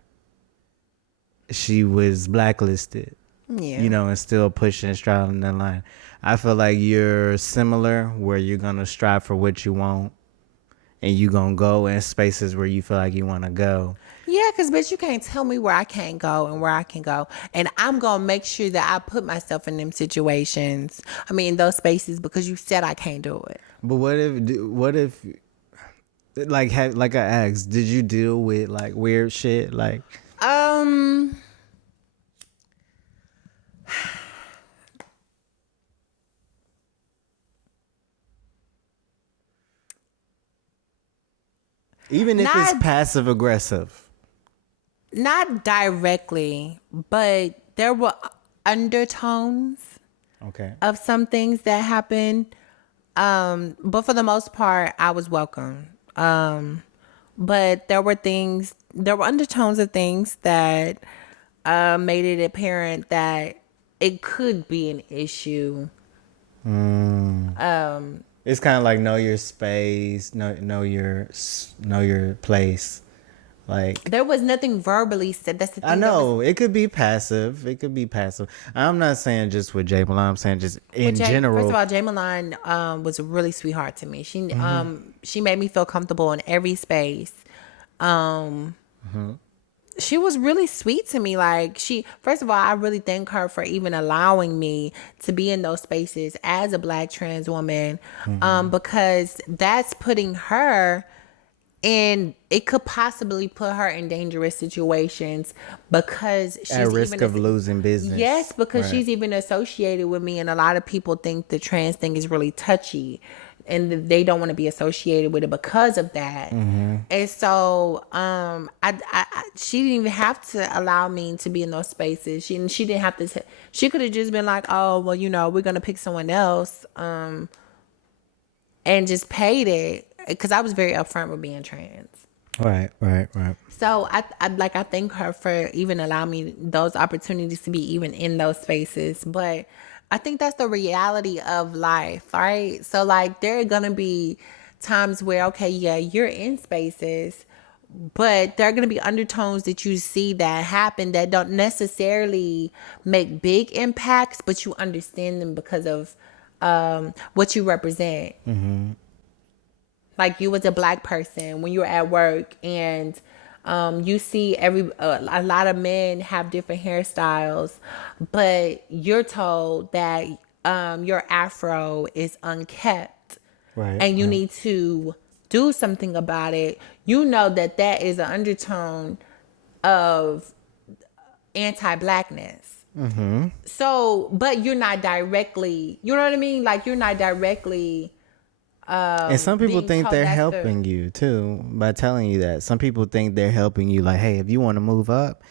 she was blacklisted. Yeah. And still pushing and straddling that line. I feel like you're similar, where you're going to strive for what you want, and you're going to go in spaces where you feel like you want to go. Yeah, because, bitch, you can't tell me where I can't go and where I can go. And I'm going to make sure that I put myself in them situations. I mean, those spaces, because you said I can't do it. But what if like I asked, did you deal with, like, weird shit? Like Um, Even if it's not passive aggressive. not directly, but there were undertones Okay. of some things that happened. But for the most part, I was welcome. But there were undertones of things that made it apparent that it could be an issue. It's kind of like know your space, know your place. Like There was nothing verbally said. That's the thing. I know it could be passive. It could be passive. I'm not saying just with Jay Milan. I'm saying just in general. First of all, Jay Milan was a really sweetheart to me. She made me feel comfortable in every space. She was really sweet to me. Like first of all, I really thank her for even allowing me to be in those spaces as a Black trans woman, because that's putting her in. It could possibly put her in dangerous situations because she's At risk even of losing business. Yes, because Right. she's even associated with me, and a lot of people think the trans thing is really touchy, and they don't want to be associated with it because of that. And so, she didn't even have to allow me to be in those spaces. She didn't have to. She could have just been like, "Oh, well, we're gonna pick someone else," and just paid it, because I was very upfront with being trans. Right. So I thank her for even allowing me those opportunities to be even in those spaces. But I think that's the reality of life, right? So like there are gonna be times where, okay, yeah, you're in spaces, but there are gonna be undertones that you see that happen that don't necessarily make big impacts, but you understand them because of what you represent. Like you as a Black person, when you're at work and you see a lot of men have different hairstyles, but you're told that your afro is unkept, Right. and you right. need to do something about it. You know that is an undertone of anti-Blackness. So, but you're not directly, you know what I mean? Like you're not directly. And some people being think told they're that's helping you too by telling you that. Some people think they're helping you. Like, hey, if you want to move up,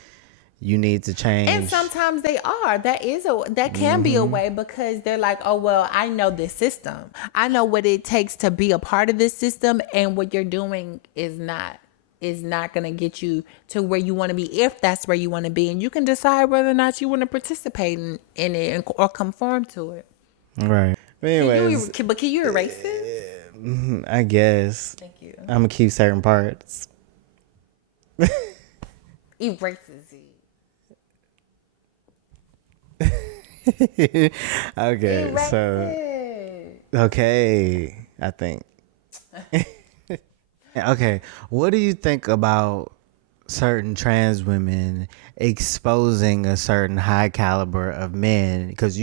you need to change. And sometimes they are. That can be a way, because they're like, oh well, I know this system. I know what it takes to be a part of this system, and what you're doing is not going to get you to where you want to be, if that's where you want to be, and you can decide whether or not you want to participate in it or conform to it. Right. But anyways, Can you erase this? I guess Thank you. I'm gonna keep certain parts. Erases Okay, Erase so it. okay, I think. Okay, what do you think about certain trans women exposing a certain high caliber of men? Because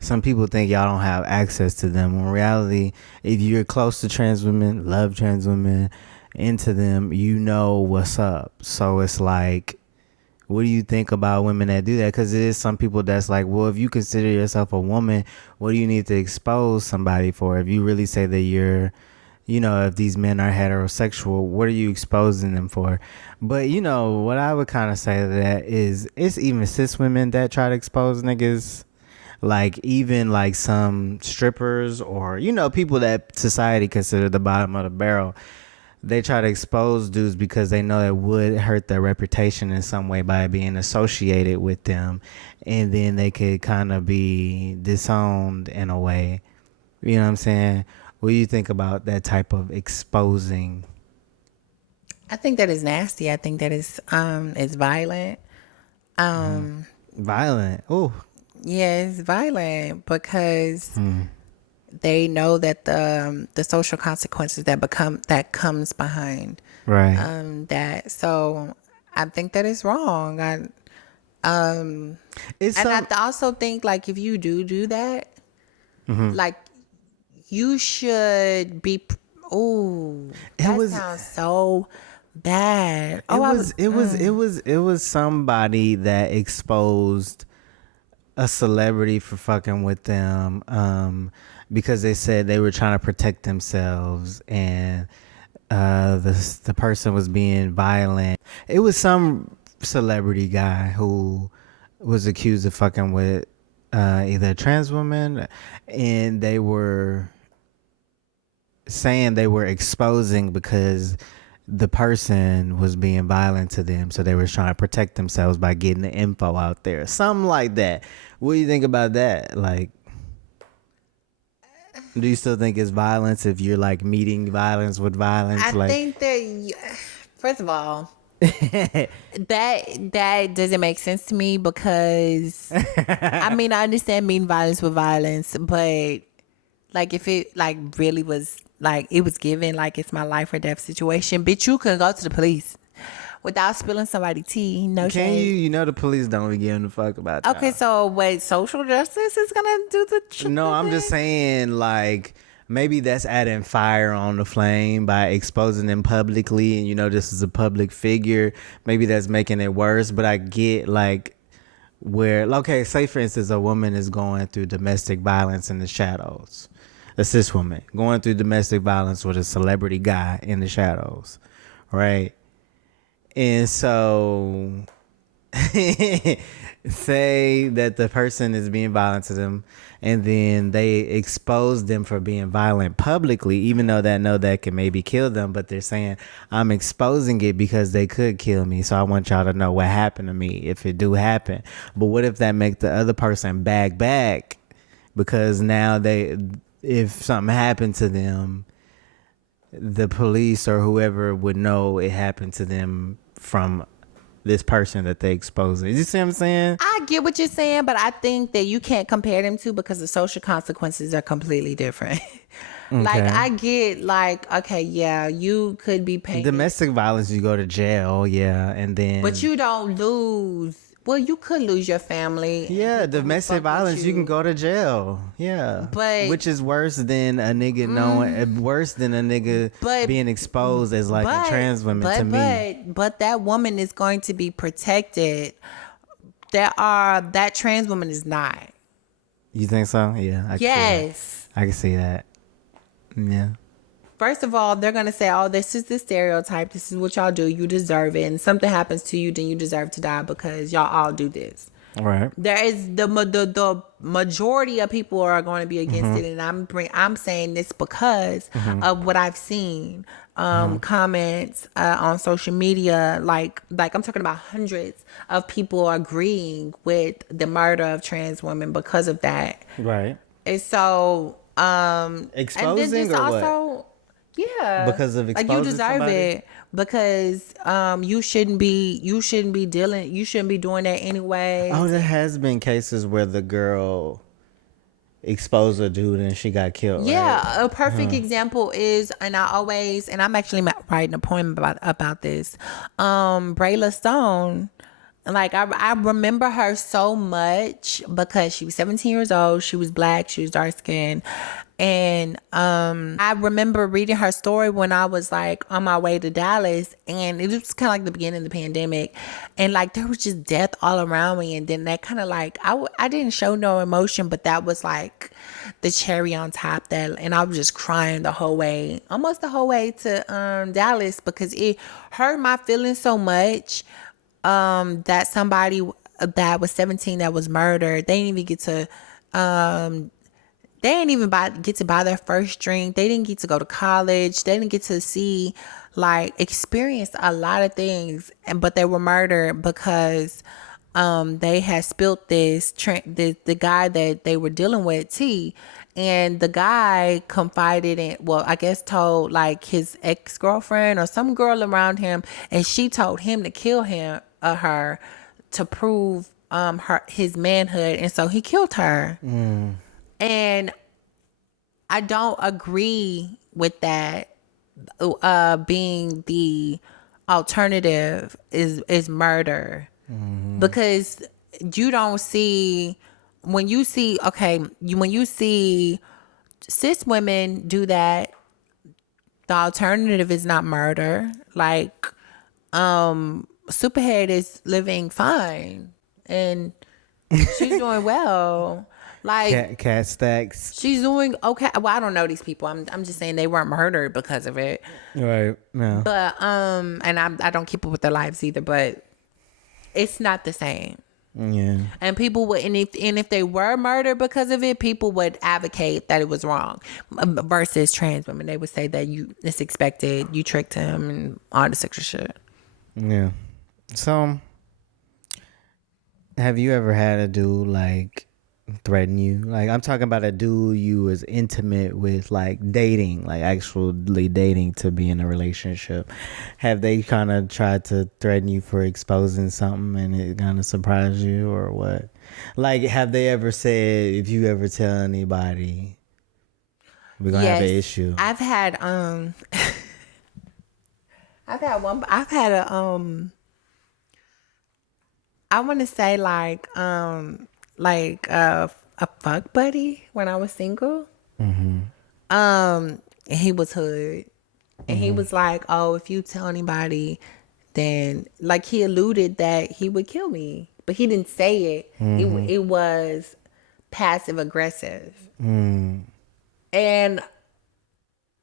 some people think y'all don't have access to them. In reality, if you're close to trans women, love trans women, into them, you know what's up. So it's like, what do you think about women that do that? Because it is some people that's like, well, if you consider yourself a woman, what do you need to expose somebody for? If you really say that you're, if these men are heterosexual, what are you exposing them for? But, what I would kind of say to that is it's even cis women that try to expose niggas. Like, even like some strippers or, people that society consider the bottom of the barrel. They try to expose dudes because they know it would hurt their reputation in some way by being associated with them. And then they could kind of be disowned in a way. You know what I'm saying? What do you think about that type of exposing? I think that is nasty. I think that is it's violent. Violent. Oh, Yeah, it's violent because they know that the social consequences that comes behind right. that. So I think that is wrong. It's And I also think, like, if you do that, like, you should be. Oh, that was- sounds so bad. Oh, It was somebody that exposed a celebrity for fucking with them, because they said they were trying to protect themselves, and the person was being violent. It was some celebrity guy who was accused of fucking with either a trans woman, and they were saying they were exposing because the person was being violent to them, so they were trying to protect themselves by getting the info out there, something like that. What do you think about that? Like, do you still think it's violence if you're like meeting violence with violence? I Like, think that first of all, that doesn't make sense to me because I mean I understand meeting violence with violence, but like if it like really was like it was given like it's my life or death situation, bitch, you can go to the police without spilling somebody's tea. No can shade. you know the police don't be giving a fuck about that. Okay, so wait, social justice is gonna do the No, I'm thing? just saying, like, maybe that's adding fire on the flame by exposing them publicly, and this is a public figure. Maybe that's making it worse. But I get like where, okay, say for instance, a woman is going through domestic violence in the shadows. A cis woman going through domestic violence with a celebrity guy in the shadows, right? And so say that the person is being violent to them, and then they expose them for being violent publicly, even though that can maybe kill them, but they're saying, I'm exposing it because they could kill me, so I want y'all to know what happened to me if it do happen. But what if that make the other person back because now if something happened to them, the police or whoever would know it happened to them from this person that they exposed. You see what I'm saying? I get what you're saying, but I think that you can't compare them to because the social consequences are completely different. Like I get like, okay, yeah, you could be paying Domestic violence, you go to jail, yeah, and then but you don't lose. Well, you could lose your family. yeah, domestic violence, you can go to jail. Yeah. But which is worse than a nigga knowing worse than a nigga being exposed as like a trans woman to me. But that woman is going to be protected. That trans woman is not. You think so? Yeah. Yes. I can see that. Yeah. First of all, they're going to say, oh, this is the stereotype. This is what y'all do. You deserve it. And something happens to you, then you deserve to die because y'all all do this. Right. There is the majority of people are going to be against it. And I'm saying this because of what I've seen. Comments on social media, like I'm talking about hundreds of people agreeing with the murder of trans women because of that. Right. And so, exposing and then or also, what? Yeah, Because of exposing like you deserve somebody? it because you shouldn't be doing that anyway. Oh, there has been cases where the girl exposed a dude and she got killed. Yeah, right? a perfect example is, and I'm actually writing a poem about this. Brayla Stone. Like I remember her so much because she was 17 years old. She was black. She was dark skinned. And I remember reading her story when I was like on my way to Dallas, and it was kind of like the beginning of the pandemic, and like there was just death all around me. And then that kind of like I didn't show no emotion, but that was like the cherry on top. And I was just crying almost the whole way to Dallas because it hurt my feelings so much. That somebody that was 17 that was murdered, they didn't even get to get to buy their first drink. They didn't get to go to college. They didn't get to see experience a lot of things, but they were murdered because they had spilt the guy that they were dealing with tea. And the guy confided in, I guess told like his ex-girlfriend or some girl around him, and she told him to kill her to prove his manhood, and so he killed her. And I don't agree with that. Being the alternative is murder, because you don't see. When you see cis women do that, the alternative is not murder. Like Superhead is living fine and she's doing well. Like Cat Stacks. she's doing okay. Well, I don't know these people. I'm just saying they weren't murdered because of it. Right. Yeah. But and I don't keep up with their lives either. But it's not the same. Yeah. And people would, and if they were murdered because of it, people would advocate that it was wrong. Versus trans women, they would say that it's expected, you tricked him, and all this extra shit. Yeah. So, have you ever had a dude like threaten you? Like, I'm talking about a dude you was intimate with, like dating, like actually dating to be in a relationship. Have they kind of tried to threaten you for exposing something and it kind of surprised you or what? Like, have they ever said, if you ever tell anybody, we're gonna have an issue? I've had I've had a I want to say like a fuck buddy when I was single. And he was hood, and he was like, "Oh, if you tell anybody, then like he alluded that he would kill me, but he didn't say it. It was passive aggressive, and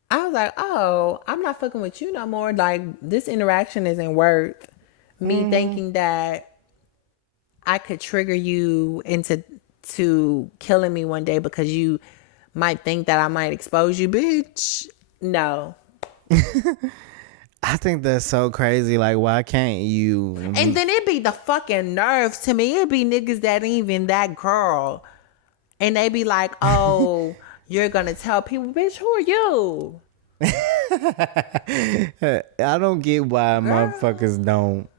I was like, oh, I'm not fucking with you no more. Like this interaction isn't worth me thinking that I could trigger you into killing me one day because you might think that I might expose you, bitch. No. I think that's so crazy. Like, why can't you? And then it be the fucking nerves to me. It be niggas that ain't even that girl. And they be like, oh, you're going to tell people, bitch, who are you? I don't get why motherfuckers don't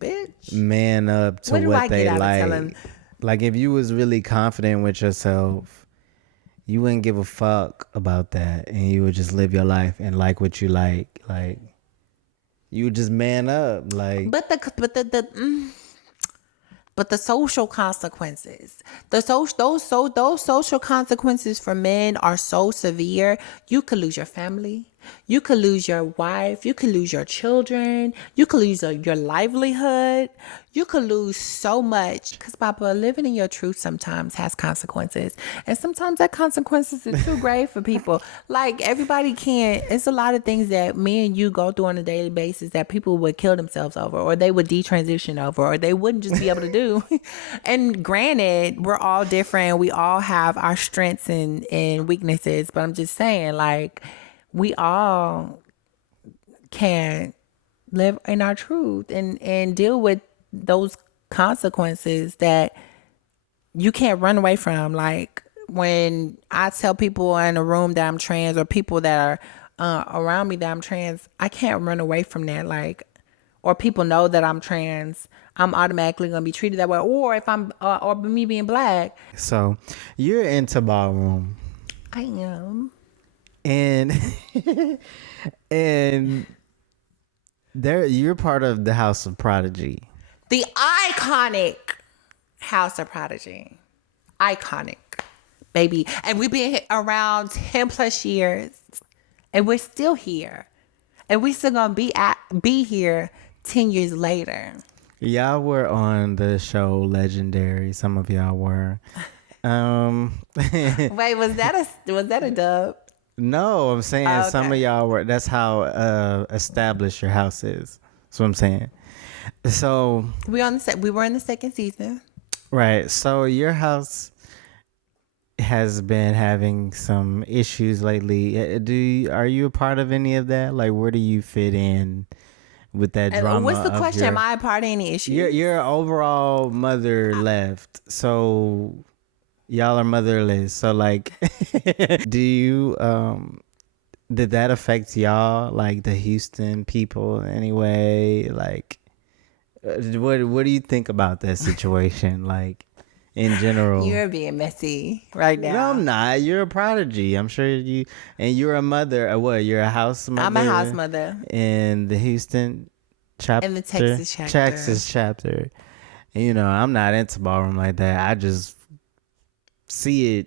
Bitch. man up to what they like. Like, if you was really confident with yourself, you wouldn't give a fuck about that, and you would just live your life and like what you like. Like, you would just man up. Like, But the social consequences, those social consequences for men are so severe. You could lose your family. You could lose your wife. You could lose your children. You could lose your livelihood. You could lose so much. Because, Papa, living in your truth sometimes has consequences. And sometimes that consequences is too grave for people. Like, everybody can't. It's a lot of things that me and you go through on a daily basis that people would kill themselves over, or they would detransition over, or they wouldn't just be able to do. And granted, we're all different. We all have our strengths and weaknesses. But I'm just saying, like, we all can live in our truth and deal with those consequences that you can't run away from. Like when I tell people in a room that I'm trans, or people that are around me that I'm trans, I can't run away from that. Like, or people know that I'm trans, I'm automatically gonna be treated that way. Or if I'm or me being black. so you're into Ballroom. I am. And and there you're part of the House of Prodigy. The iconic House of Prodigy. Iconic. Baby. And we've been around 10 plus years. And we're still here. And we still gonna be here 10 years later. Y'all were on the show Legendary. Some of y'all were. Wait, was that a dub? No, I'm saying Oh, okay. some of y'all were. That's how established your house is. That's what I'm saying. So We were in the second season. right. So your house has been having some issues lately. Are you a part of any of that? Like, where do you fit in with that drama? What's the question? Am I a part of any issues? Your overall mother left. So y'all are motherless. So like, do you did that affect y'all, like the Houston people anyway? Like, what do you think about that situation? Like, in general. You're being messy right now. No, I'm not. You're a prodigy. I'm sure you're a mother. What? You're a house mother. I'm a house mother. In the Houston chapter. In the Texas chapter. Texas chapter. And, I'm not into Ballroom like that. I just see it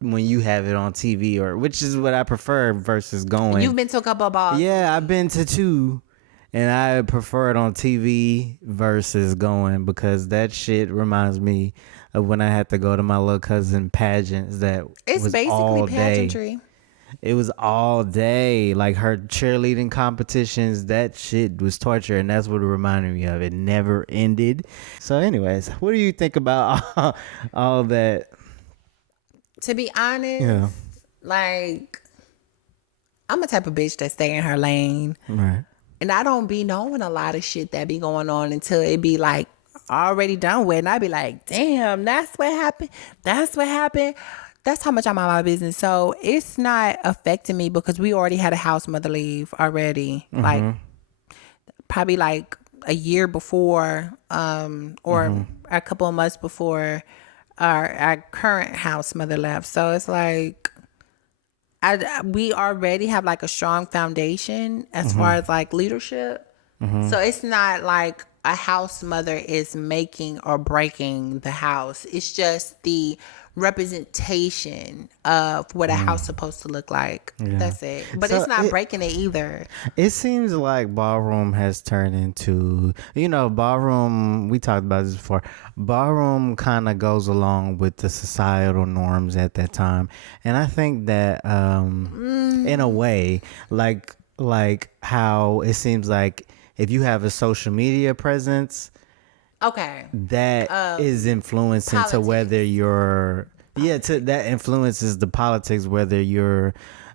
when you have it on TV, which is what I prefer versus going. You've been to a couple of balls. Yeah, I've been to 2. And I prefer it on TV versus going, because that shit reminds me of when I had to go to my little cousin pageants that It's was basically all day. pageantry. It was all day. Like her cheerleading competitions, that shit was torture. And that's what it reminded me of. It never ended. So anyways, what do you think about all that? To be honest, Yeah. like, I'm a type of bitch that stay in her lane. Right. And I don't be knowing a lot of shit that be going on until it be like already done with. And I be like, damn, that's what happened. That's what happened. That's how much I'm out of my business. So it's not affecting me because we already had a house mother leave already. Like probably like a year before, or a couple of months before our current house mother left. So it's like we already have like a strong foundation as far as like leadership. So it's not like a house mother is making or breaking the house. It's just the representation of what a house supposed to look like. That's it. But So it's not breaking it either. It seems like Ballroom has turned into, Ballroom, we talked about this before. Ballroom kind of goes along with the societal norms at that time. And I think that in a way, like how it seems like if you have a social media presence, Okay. that is influencing to politics. whether you're that influences the politics, whether you're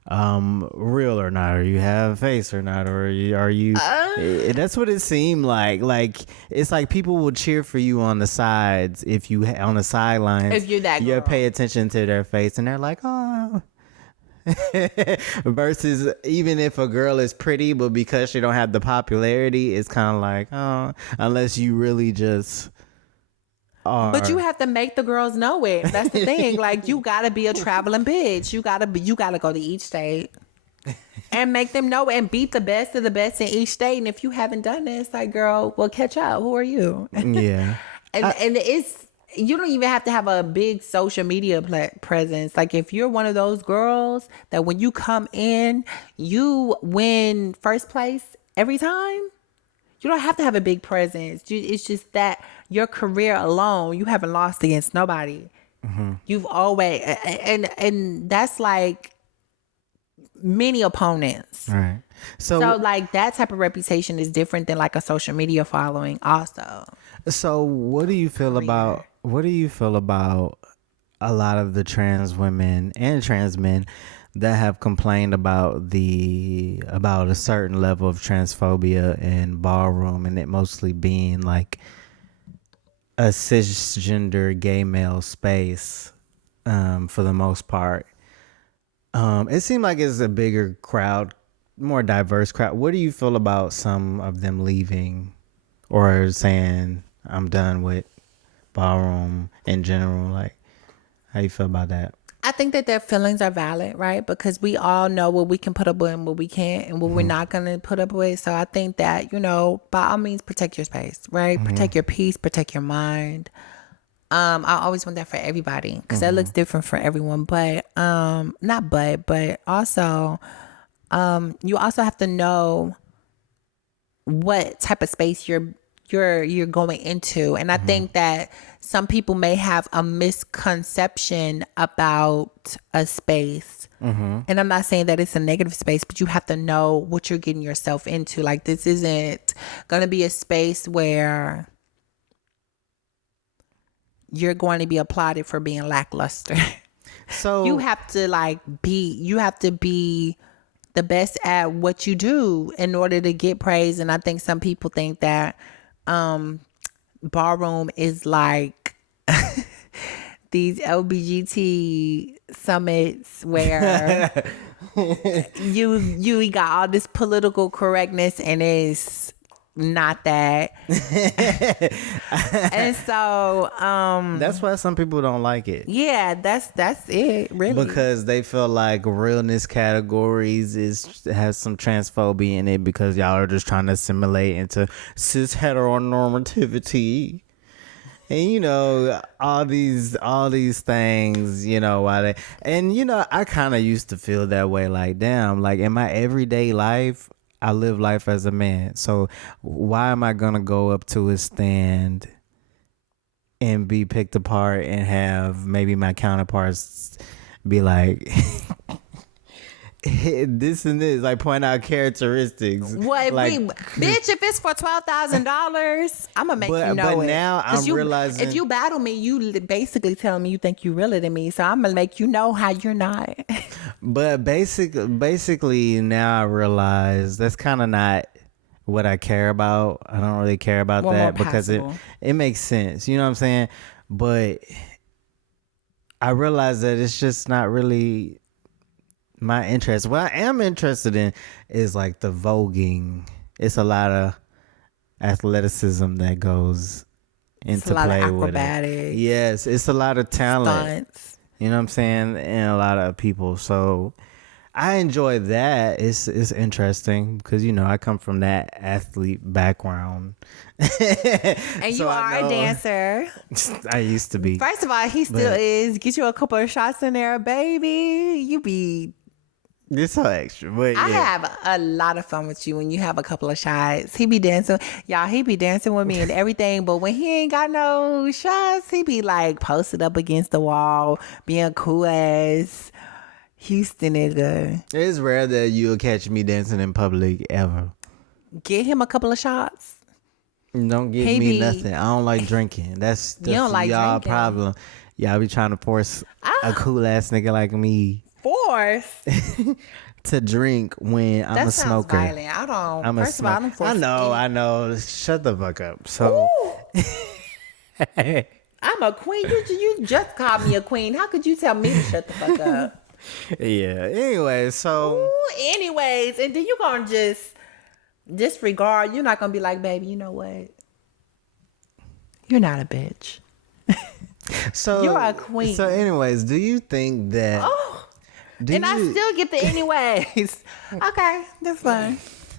real or not, or you have a face or not, or are you that's what it seemed like it's like people will cheer for you on the sides if you on the sidelines, If you're that you girl. pay attention to their face and they're like, oh. Versus even if a girl is pretty, but because she don't have the popularity, it's kind of like, oh, unless you really just are. But you have to make the girls know it. That's the thing. Like, you gotta be a traveling bitch. You gotta go to each state and make them know and beat the best of the best in each state. And if you haven't done this, like, girl, well, catch up. Who are you? Yeah. And it's, you don't even have to have a big social media presence. Like, if you're one of those girls that when you come in, you win first place every time, you don't have to have a big presence. It's just that your career alone, you haven't lost against nobody. You've always, and that's like many opponents. Right. So like that type of reputation is different than like a social media following also. So what do you feel about a lot of the trans women and trans men that have complained about a certain level of transphobia in Ballroom, and it mostly being like a cisgender gay male space for the most part? It seemed like it's a bigger crowd, more diverse crowd. What do you feel about some of them leaving or saying, I'm done with Ballroom in general? Like, how you feel about that? I think that their feelings are valid, right? Because we all know what we can put up with and what we can't and what we're not going to put up with. So I think that, by all means, protect your space, right? Protect your peace, protect your mind. I always want that for everybody because that looks different for everyone. But but also, you also have to know what type of space you're going into. And I think that some people may have a misconception about a space. And I'm not saying that it's a negative space, but you have to know what you're getting yourself into. Like, this isn't going to be a space where you're going to be applauded for being lackluster. So You have to be the best at what you do in order to get praise. And I think some people think that Ballroom is like these LBGT summits where you got all this political correctness and it's not that. And so that's why some people don't like it. yeah, that's it, really. Because they feel like realness categories has some transphobia in it, because y'all are just trying to assimilate into cis heteronormativity. And all these things, why they, and I kind of used to feel that way, like, damn, like in my everyday life I live life as a man. So why am I gonna go up to a stand and be picked apart and have maybe my counterparts be like this and this, like point out characteristics. What, like, bitch? If it's for $12,000, I'm gonna make you know but it. now 'Cause I'm realizing if you battle me, you basically tell me you think you realer than me. So I'm gonna make you know how you're not. But basically now I realize that's kind of not what I care about. I don't really care about Well, that more because passable. it makes sense. You know what I'm saying? But I realize that it's just not really my interest. What I am interested in is like the voguing. It's a lot of athleticism that goes into a lot of play with it. acrobatics, Yes, it's a lot of talent. stunts. You know what I'm saying? And a lot of people. So I enjoy that. It's interesting because, you know, I come from that athlete background. And you are a dancer. I used to be. First of all, he still is. Get you a couple of shots in there, baby. You be. It's so extra. But I yeah. have a lot of fun with you when you have a couple of shots. He be dancing. Y'all, he be dancing with me and everything. But when he ain't got no shots, he be like posted up against the wall, being cool ass Houston nigga. It's rare that you'll catch me dancing in public ever. Get him a couple of shots. Don't give He me be- nothing. I don't like drinking. That's don't like y'all drinking? problem. Y'all be trying to force a cool ass nigga like me Force. to drink when I'm That a sounds smoker. violent. I don't. I'm a First of all, I smoker. don't force I know. Shut the fuck up. So I'm a queen. You just called me a queen. How could you tell me to shut the fuck up? yeah. Anyway, so Ooh, anyways, and then you gonna just disregard. You're not gonna be like, baby, you know what? You're not a bitch. You're a queen. So anyways, do you think that Oh, do and I you- still get the anyways. Okay, that's fine.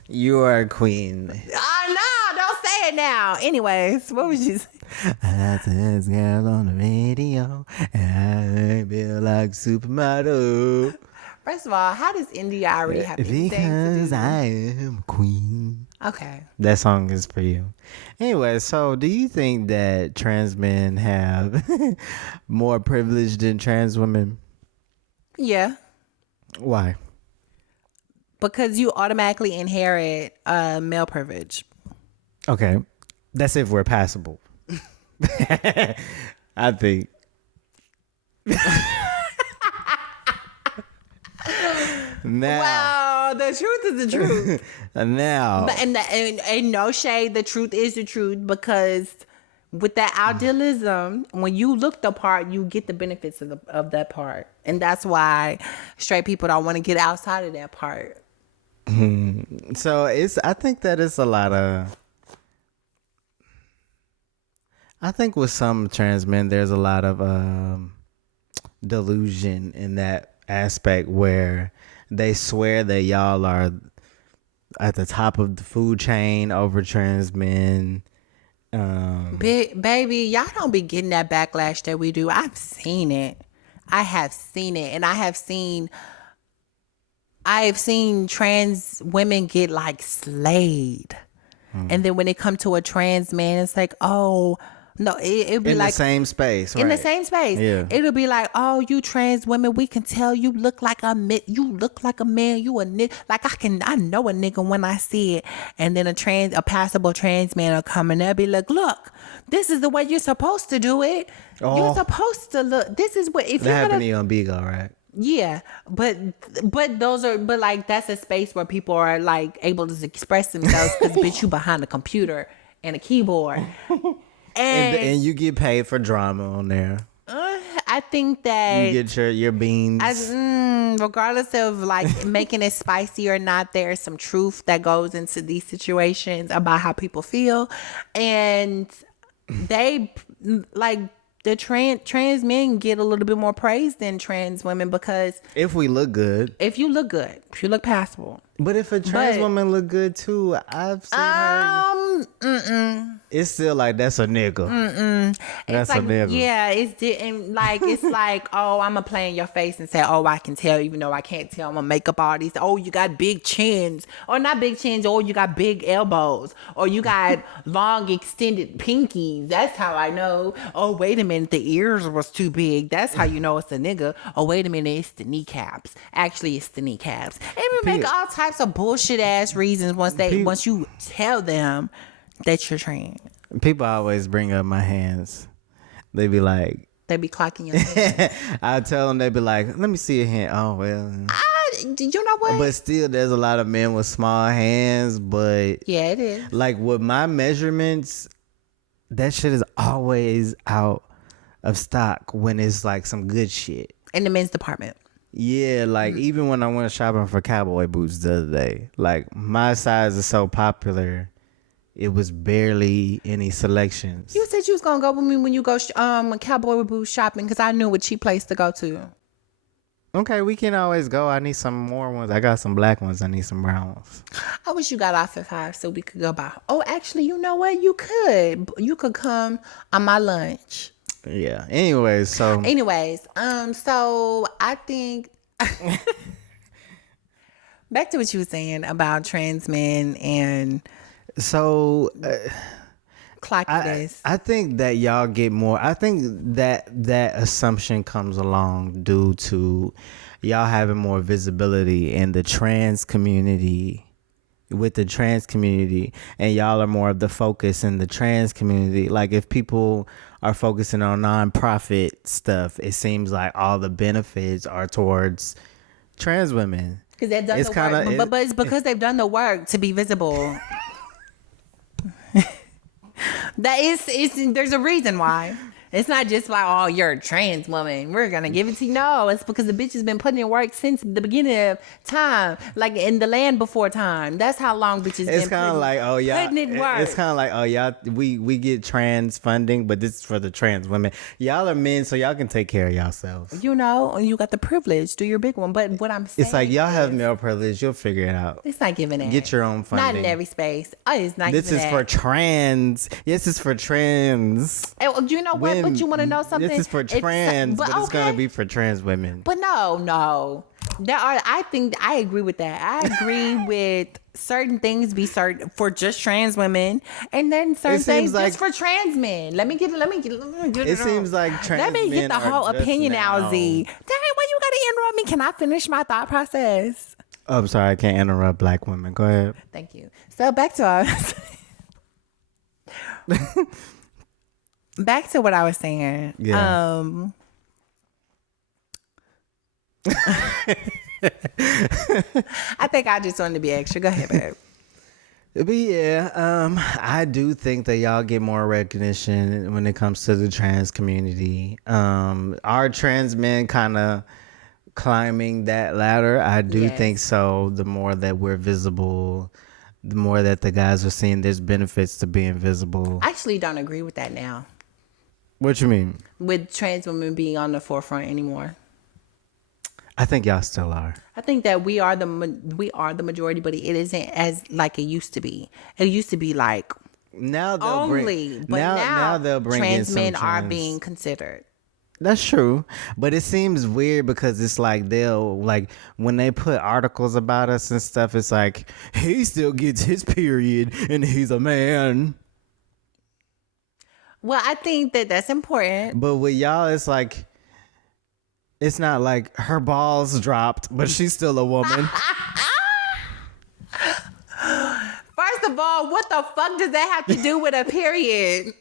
you are a queen? Oh no, don't say it now. Anyways, what was you saying? I like this girl on the radio, and I feel like supermodel. First of all, how does India already have anything to Because do? I am a queen. Okay. That song is for you. Anyway, so do you think that trans men have more privilege than trans women? Yeah. Why? Because you automatically inherit male privilege. Okay. That's if we're passable. I think. Now. Well, the truth is the truth. Now. But and no shade, the truth is the truth, because with that idealism, when you look the part, you get the benefits of that part, and that's why straight people don't want to get outside of that part. So I think that it's a lot of. I think with some trans men, there's a lot of delusion in that aspect where they swear that y'all are at the top of the food chain over trans men. Baby, y'all don't be getting that backlash that we do. I've seen it. I have seen it, and I have seen trans women get like slayed, and then when it come to a trans man, it's like, oh no, it'd be In like the same space, right? in the same space. Yeah. It'll be like, oh, you trans women, we can tell you look like a man. You look like a man. You a nigga. Like I know a nigga when I see it. And then a passable trans man will come and they'll be like, look, this is the way you're supposed to do it. Oh. You're supposed to look. This is what if That you're happened gonna. to you on Bigo, right? Yeah, but like that's a space where people are like able to express themselves because bitch, you behind a computer and a keyboard. And you get paid for drama on there. I think that You get your beans. regardless of like making it spicy or not, there's some truth that goes into these situations about how people feel, and they like the trans men get a little bit more praise than trans women because if we look good. if you look good, if you look passable. But if a trans But- woman look good too, I've seen her. it's still like that's a nigga. That's It's like, a nigga. yeah, and like it's like, oh, I'm gonna play in your face and say, oh, I can tell, even though I can't tell. I'm gonna make up all these. Oh, you got big chins, or not big chins, or you got big elbows, or you got long extended pinkies. That's how I know. Oh, wait a minute, the ears was too big. That's how you know it's a nigga. Oh, wait a minute, it's the kneecaps. Actually, it's the kneecaps. And we make all types of bullshit ass reasons once you tell them that you're trans. People always bring up my hands. They be like, They be clocking your head. I tell them, they be like, let me see your hand. Oh, well. You know what? But still, there's a lot of men with small hands. But Yeah, it is. like with my measurements, that shit is always out of stock when it's like some good shit. In the men's department. Yeah, like even when I went shopping for cowboy boots the other day, like my size is so popular, it was barely any selections. You said you was gonna go with me when you go cowboy boot shopping because I knew a cheap place to go to. Okay, we can always go. I need some more ones. I got some black ones. I need some brown ones. I wish you got off at 5 so we could go by. Oh, actually, you know what? You could. You could come on my lunch. Yeah. Anyways, so So I think back to what you were saying about trans men and so clockiness. I think that y'all get more. I think that assumption comes along due to y'all having more visibility in the trans community. With the trans community, and y'all are more of the focus in the trans community. Like if people are focusing on nonprofit stuff, it seems like all the benefits are towards trans women. Because they've done It's the kinda- work. But it's because they've done the work to be visible. There's a reason why. It's not just like, oh, you're a trans woman, we're gonna give it to you. No, it's because the bitch has been putting in work since the beginning of time, like in the land before time. That's how long bitches It's been kind of like, oh yeah, putting in work. it's kind of like, oh y'all, we get trans funding, but this is for the trans women. Y'all are men, so y'all can take care of yourselves. You know, and you got the privilege, do your big one. But what I'm saying, It's like y'all have male privilege. You'll figure it out. it's not giving that. Get your own funding. Not in every space. Oh, it's not. This giving is that. for trans. Yes, it's for trans. You know what? But you want to know something? This is for trans, but it's gonna be for trans women. But no. I think I agree with that. I agree with certain things be certain for just trans women, and then certain things like, just for trans men. Let me get it. It seems like trans Let me get men the are whole just opinion now- out. Z. Dang, why you gotta interrupt me? Can I finish my thought process? Oh, I'm sorry, I can't interrupt black women. Go ahead. Thank you. So back to back to what I was saying. Yeah. I think I just wanted to be extra. Go ahead, babe. But yeah, I do think that y'all get more recognition when it comes to the trans community. Are trans men kind of climbing that ladder? I do Yes. think so. The more that we're visible, the more that the guys are seeing there's benefits to being visible. I actually don't agree with that now. What you mean? With trans women being on the forefront anymore. I think y'all still are. I think that we are the majority, but it isn't as like it used to be. It used to be like Now they'll only, bring, but now, now they'll bring trans in some men are trans- being considered. That's true, but it seems weird because it's like they'll like when they put articles about us and stuff. It's like he still gets his period and he's a man. Well, I think that that's important. But with y'all, it's like it's not like her balls dropped, but she's still a woman. First of all, what the fuck does that have to do with a period?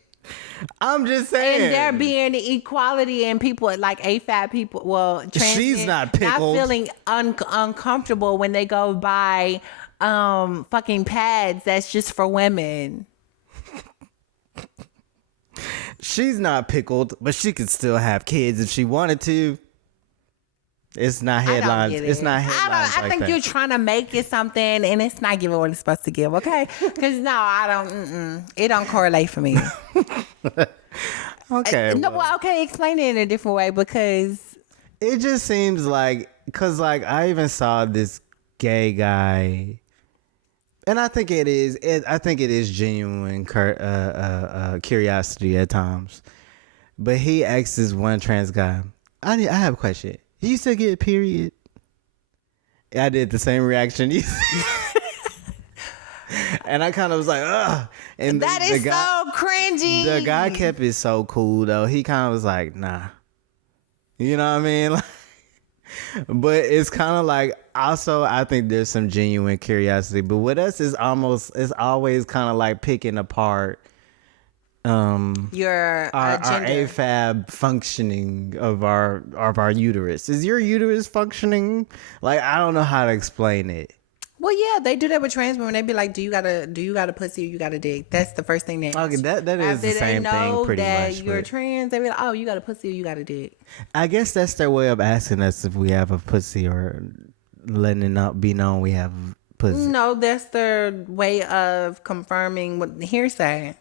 I'm just saying. And there being equality and people like AFAB people, well, trans She's men not pickled. not feeling uncomfortable when they go buy fucking pads that's just for women. She's not pickled, but she could still have kids if she wanted to. It's not I don't headlines. get It's it. not headlines. I like think that. you're trying to make it something, and it's not giving what it's supposed to give. Okay, because no, I don't. It don't correlate for me. Okay. No, well, well, okay. Explain it in a different way because it just seems like, because like I even saw this gay guy And I think it is. I think it is genuine curiosity at times. But he asked this one trans guy, I have a question. You used to get a period? I did the same reaction. And I kind of was like, ugh. And That is so cringy. The guy kept it so cool, though. He kind of was like, nah. You know what I mean? Like, but it's kind of like, also, I think there's some genuine curiosity. But with us, it's always kind of like picking apart Your our gender. AFAB functioning of our uterus. Is your uterus functioning? Like, I don't know how to explain it. Well, yeah, they do that with trans women. They be like, "Do you got a pussy or you got a dick?" That's the first thing they ask. Okay, that is the same thing pretty that much. You're but trans. They be like, "Oh, you got a pussy or you got a dick?" I guess that's their way of asking us if we have a pussy or letting it not be known we have pussy. No, that's their way of confirming what hearsay.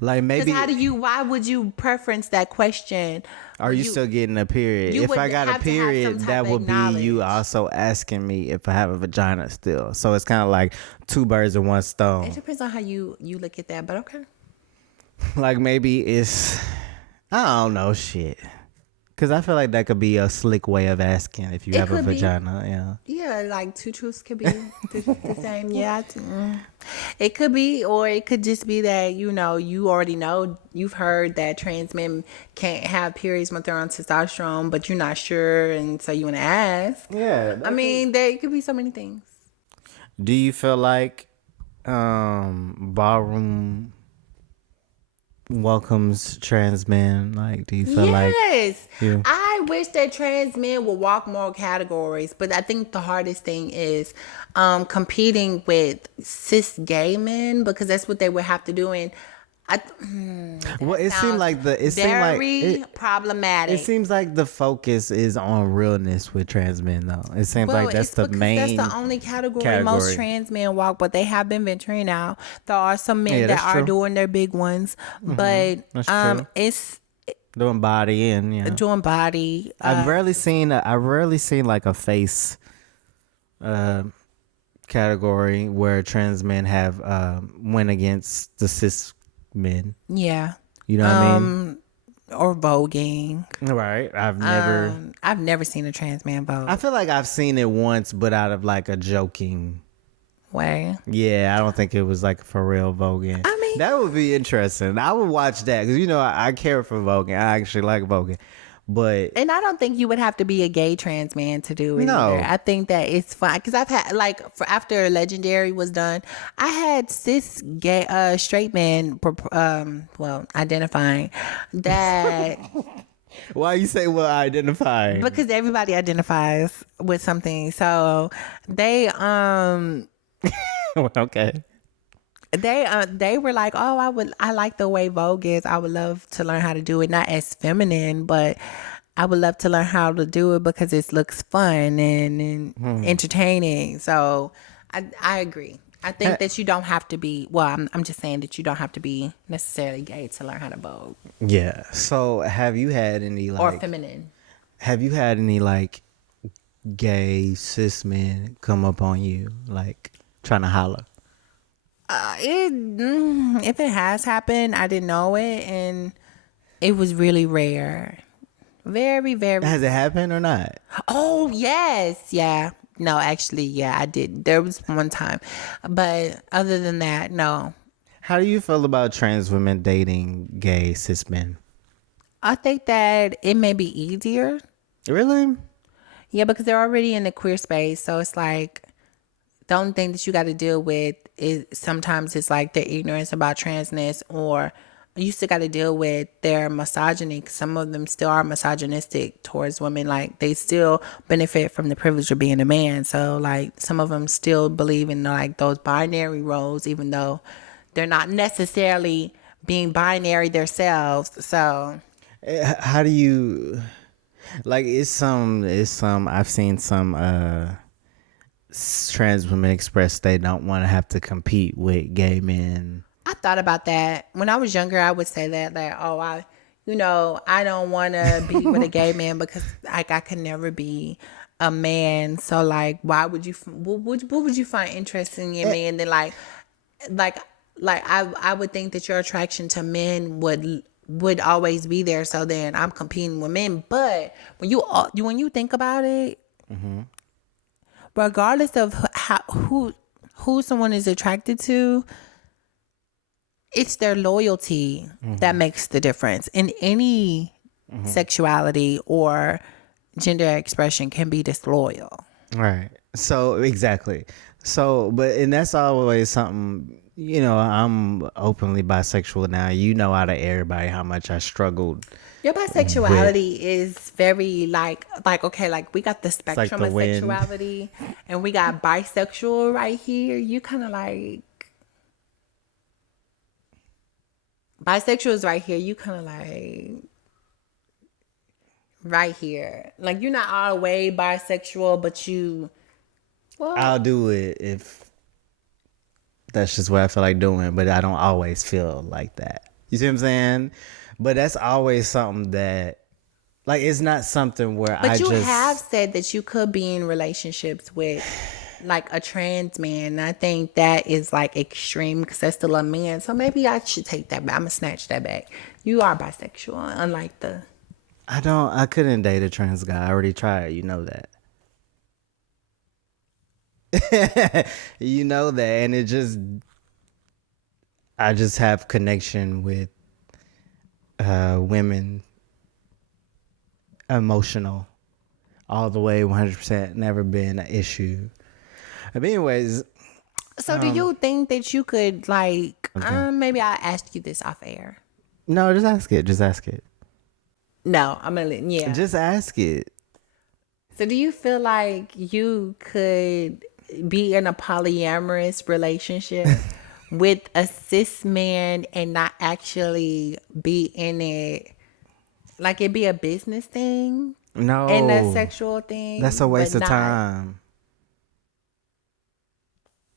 Like maybe. Why would you preference that question? Are you still getting a period? You If would I got a have to have some period, type that of would be you knowledge. also asking me if I have a vagina still. So it's kind of like two birds with one It stone. depends on how you look at that, but okay. Like maybe it's, I don't know, shit. Because I feel like that could be a slick way of asking if you It have a could be. vagina. Yeah. Yeah, like two truths could be the same. Yeah, it could be, or it could just be that you already know, you've heard that trans men can't have periods when they're on testosterone, but you're not sure, and so you want to ask. Yeah. I mean, there could be so many things. Do you feel like Ballroom welcomes trans men? Like, do you feel like? Yes, Yeah. I wish that trans men would walk more categories, but I think the hardest thing is competing with cis gay men, because that's what they would have to do. And Well, it seemed like very problematic. It seems like the focus is on realness with trans men, though. It seems like that's it's the because main. That's the only category most trans men walk, but they have been venturing out. There are some men Yeah, that that's are true. doing their big ones, but That's true. it's Doing body in, yeah. doing body. I've rarely seen like a face category where trans men have went against the cis men. Yeah. You know what I mean? Or voguing. Right. I've never seen a trans man vogue. I feel like I've seen it once, but out of like a joking. Way. Yeah, I don't think it was like for real voguing. I mean, that would be interesting. I would watch that because I care for voguing. I actually like voguing, but and I don't think you would have to be a gay trans man to do it. No. Either. I think that it's fun because I've had after Legendary was done, I had cis gay straight men identifying that. Why you say well identifying? Because everybody identifies with something, so they Okay. They were like, oh, I like the way Vogue is. I would love to learn how to do it, not as feminine, but I would love to learn how to do it because it looks fun and entertaining. So I agree. I think that you don't have to be, I'm just saying that you don't have to be necessarily gay to learn how to Vogue. Yeah. So have you had any Or feminine. Have you had any like gay cis men come up on you like trying to holler? If it has happened, I didn't know it, and it was really rare. Very, very. Has it happened or not? Oh, yes. Yeah. No, actually, yeah, I did. There was one time. But other than that, no. How do you feel about trans women dating gay cis men? I think that it may be easier. Really? Yeah, because they're already in the queer space. So it's like the only thing that you got to deal with is sometimes it's like their ignorance about transness, or you still got to deal with their misogyny. Some of them still are misogynistic towards women. Like they still benefit from the privilege of being a man. So like some of them still believe in like those binary roles, even though they're not necessarily being binary themselves. So How do you like? It's some. I've seen some trans women express they don't want to have to compete with gay men. I thought about that. When I was younger, I would say that, like, I don't want to be with a gay man because like I could never be a man. So like, why would you? What would you find interesting in men? Then like I would think that your attraction to men would always be there. So then I'm competing with men. But when you think about it, regardless of who someone is attracted to, it's their loyalty that makes the difference in any sexuality or gender expression can be disloyal. Right. So exactly. So, and that's always something. I'm openly bisexual now. You know out of everybody how much I struggled. Your bisexuality is very like okay, like we got the spectrum the of wind. sexuality, and we got bisexual right here. You kind of like bisexual is right here. You kind of like right here. Like you're not all the way bisexual, but you. Well, I'll do it if that's just what I feel like doing, but I don't always feel like that. You see what I'm saying? But that's always something that, like, it's not something where but you have said that you could be in relationships with like a trans man. And I think that is like extreme because that's still a man. So maybe I should take that back. I'm gonna snatch that back. You are bisexual, unlike the. I couldn't date a trans guy. I already tried. You know that. You know that, and I just have connection with women, emotional, all the way 100%. Never been an issue. But anyways, So do you think that you could like? Maybe I'll ask you this off air. no, just ask it. Just ask it. No, I'm gonna yeah. Just ask it. So do you feel like you could be in a polyamorous relationship with a cis man and not actually be in it? Like it be a business thing No, and a sexual thing? that's a waste but of not- time.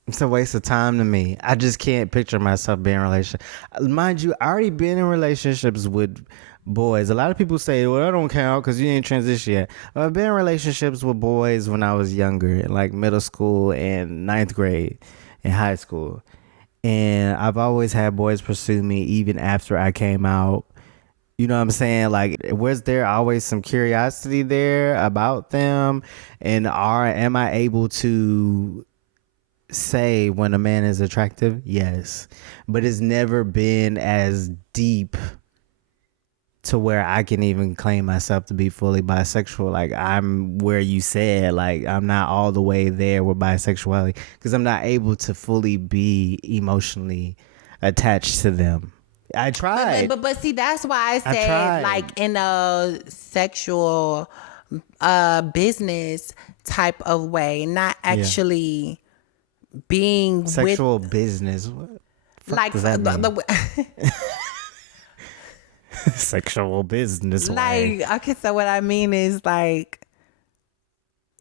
It's a waste of time to me. I just can't picture myself being in a relationship. Mind you, I already been in relationships with boys. A lot of people say, well, I don't count because you ain't transitioned yet. I've been in relationships with boys when I was younger, like middle school and ninth grade and high school. And I've always had boys pursue me even after I came out. You know what I'm saying? Like, was there always some curiosity there about them? And am I able to say when a man is attractive? Yes. But it's never been as deep to where I can even claim myself to be fully bisexual. Like, I'm where you said, like, I'm not all the way there with bisexuality because I'm not able to fully be emotionally attached to them. I tried. But see, that's why I tried. said like in a sexual business type of way, not actually being Sexual with business. What the fuck like does that mean? the Sexual business. way. like okay. So what I mean is like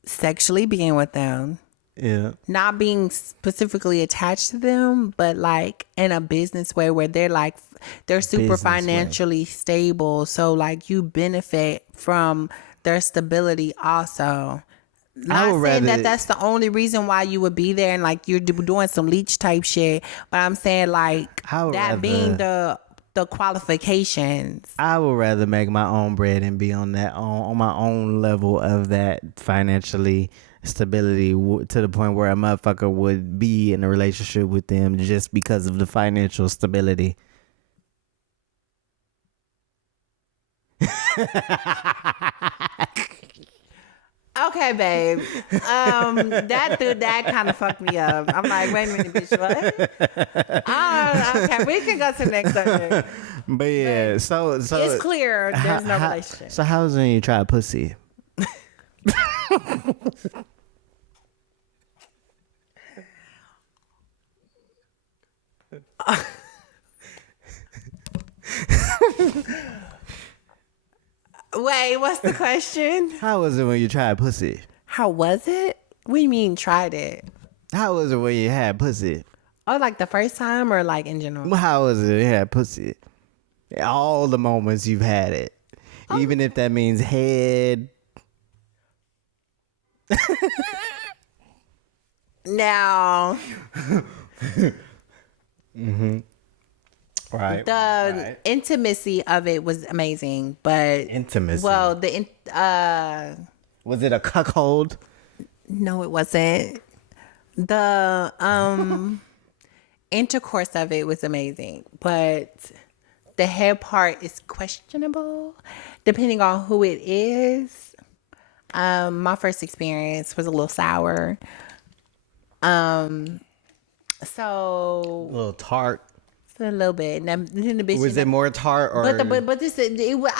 sexually being with them. Yeah. Not being specifically attached to them, but like in a business way where they're super Business way. financially stable. So like you benefit from their stability also. Not would saying rather- that's the only reason why you would be there and like you're doing some leech type shit, but I'm saying like I would that being rather- the qualifications. I would rather make my own bread and be on my own level of that financially stability to the point where a motherfucker would be in a relationship with them just because of the financial stability. Okay, babe. That kind of fucked me up. I'm like, wait a minute, bitch. What? Okay, we can go to the next subject. But yeah, so It's clear there's no relationship. So how's when you try pussy? Wait, what's the question? How was it when you tried pussy? How was it? What do you mean tried it? How was it when you had pussy? Oh, like the first time or like in general? How was it when you had pussy? All the moments you've had it. Even if that means head. Now, Right. the intimacy of it was amazing, but Intimacy. well, Was it a cuckold? no, it wasn't. The intercourse of it was amazing, but the head part is questionable depending on who it is. My first experience was a little sour. So A little tart. a little bit. And then the bitch Was it more tart or? but this I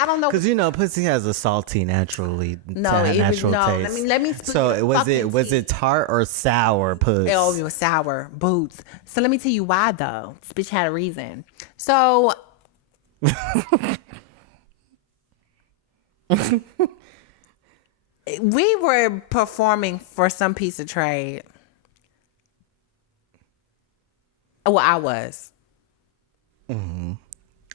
don't know. Because pussy has a salty natural it was natural no. taste. Let me. So was it tart or sour puss? Oh, it was sour boots. So let me tell you why though. This bitch had a reason. So we were performing for some piece of trade. Well, I was.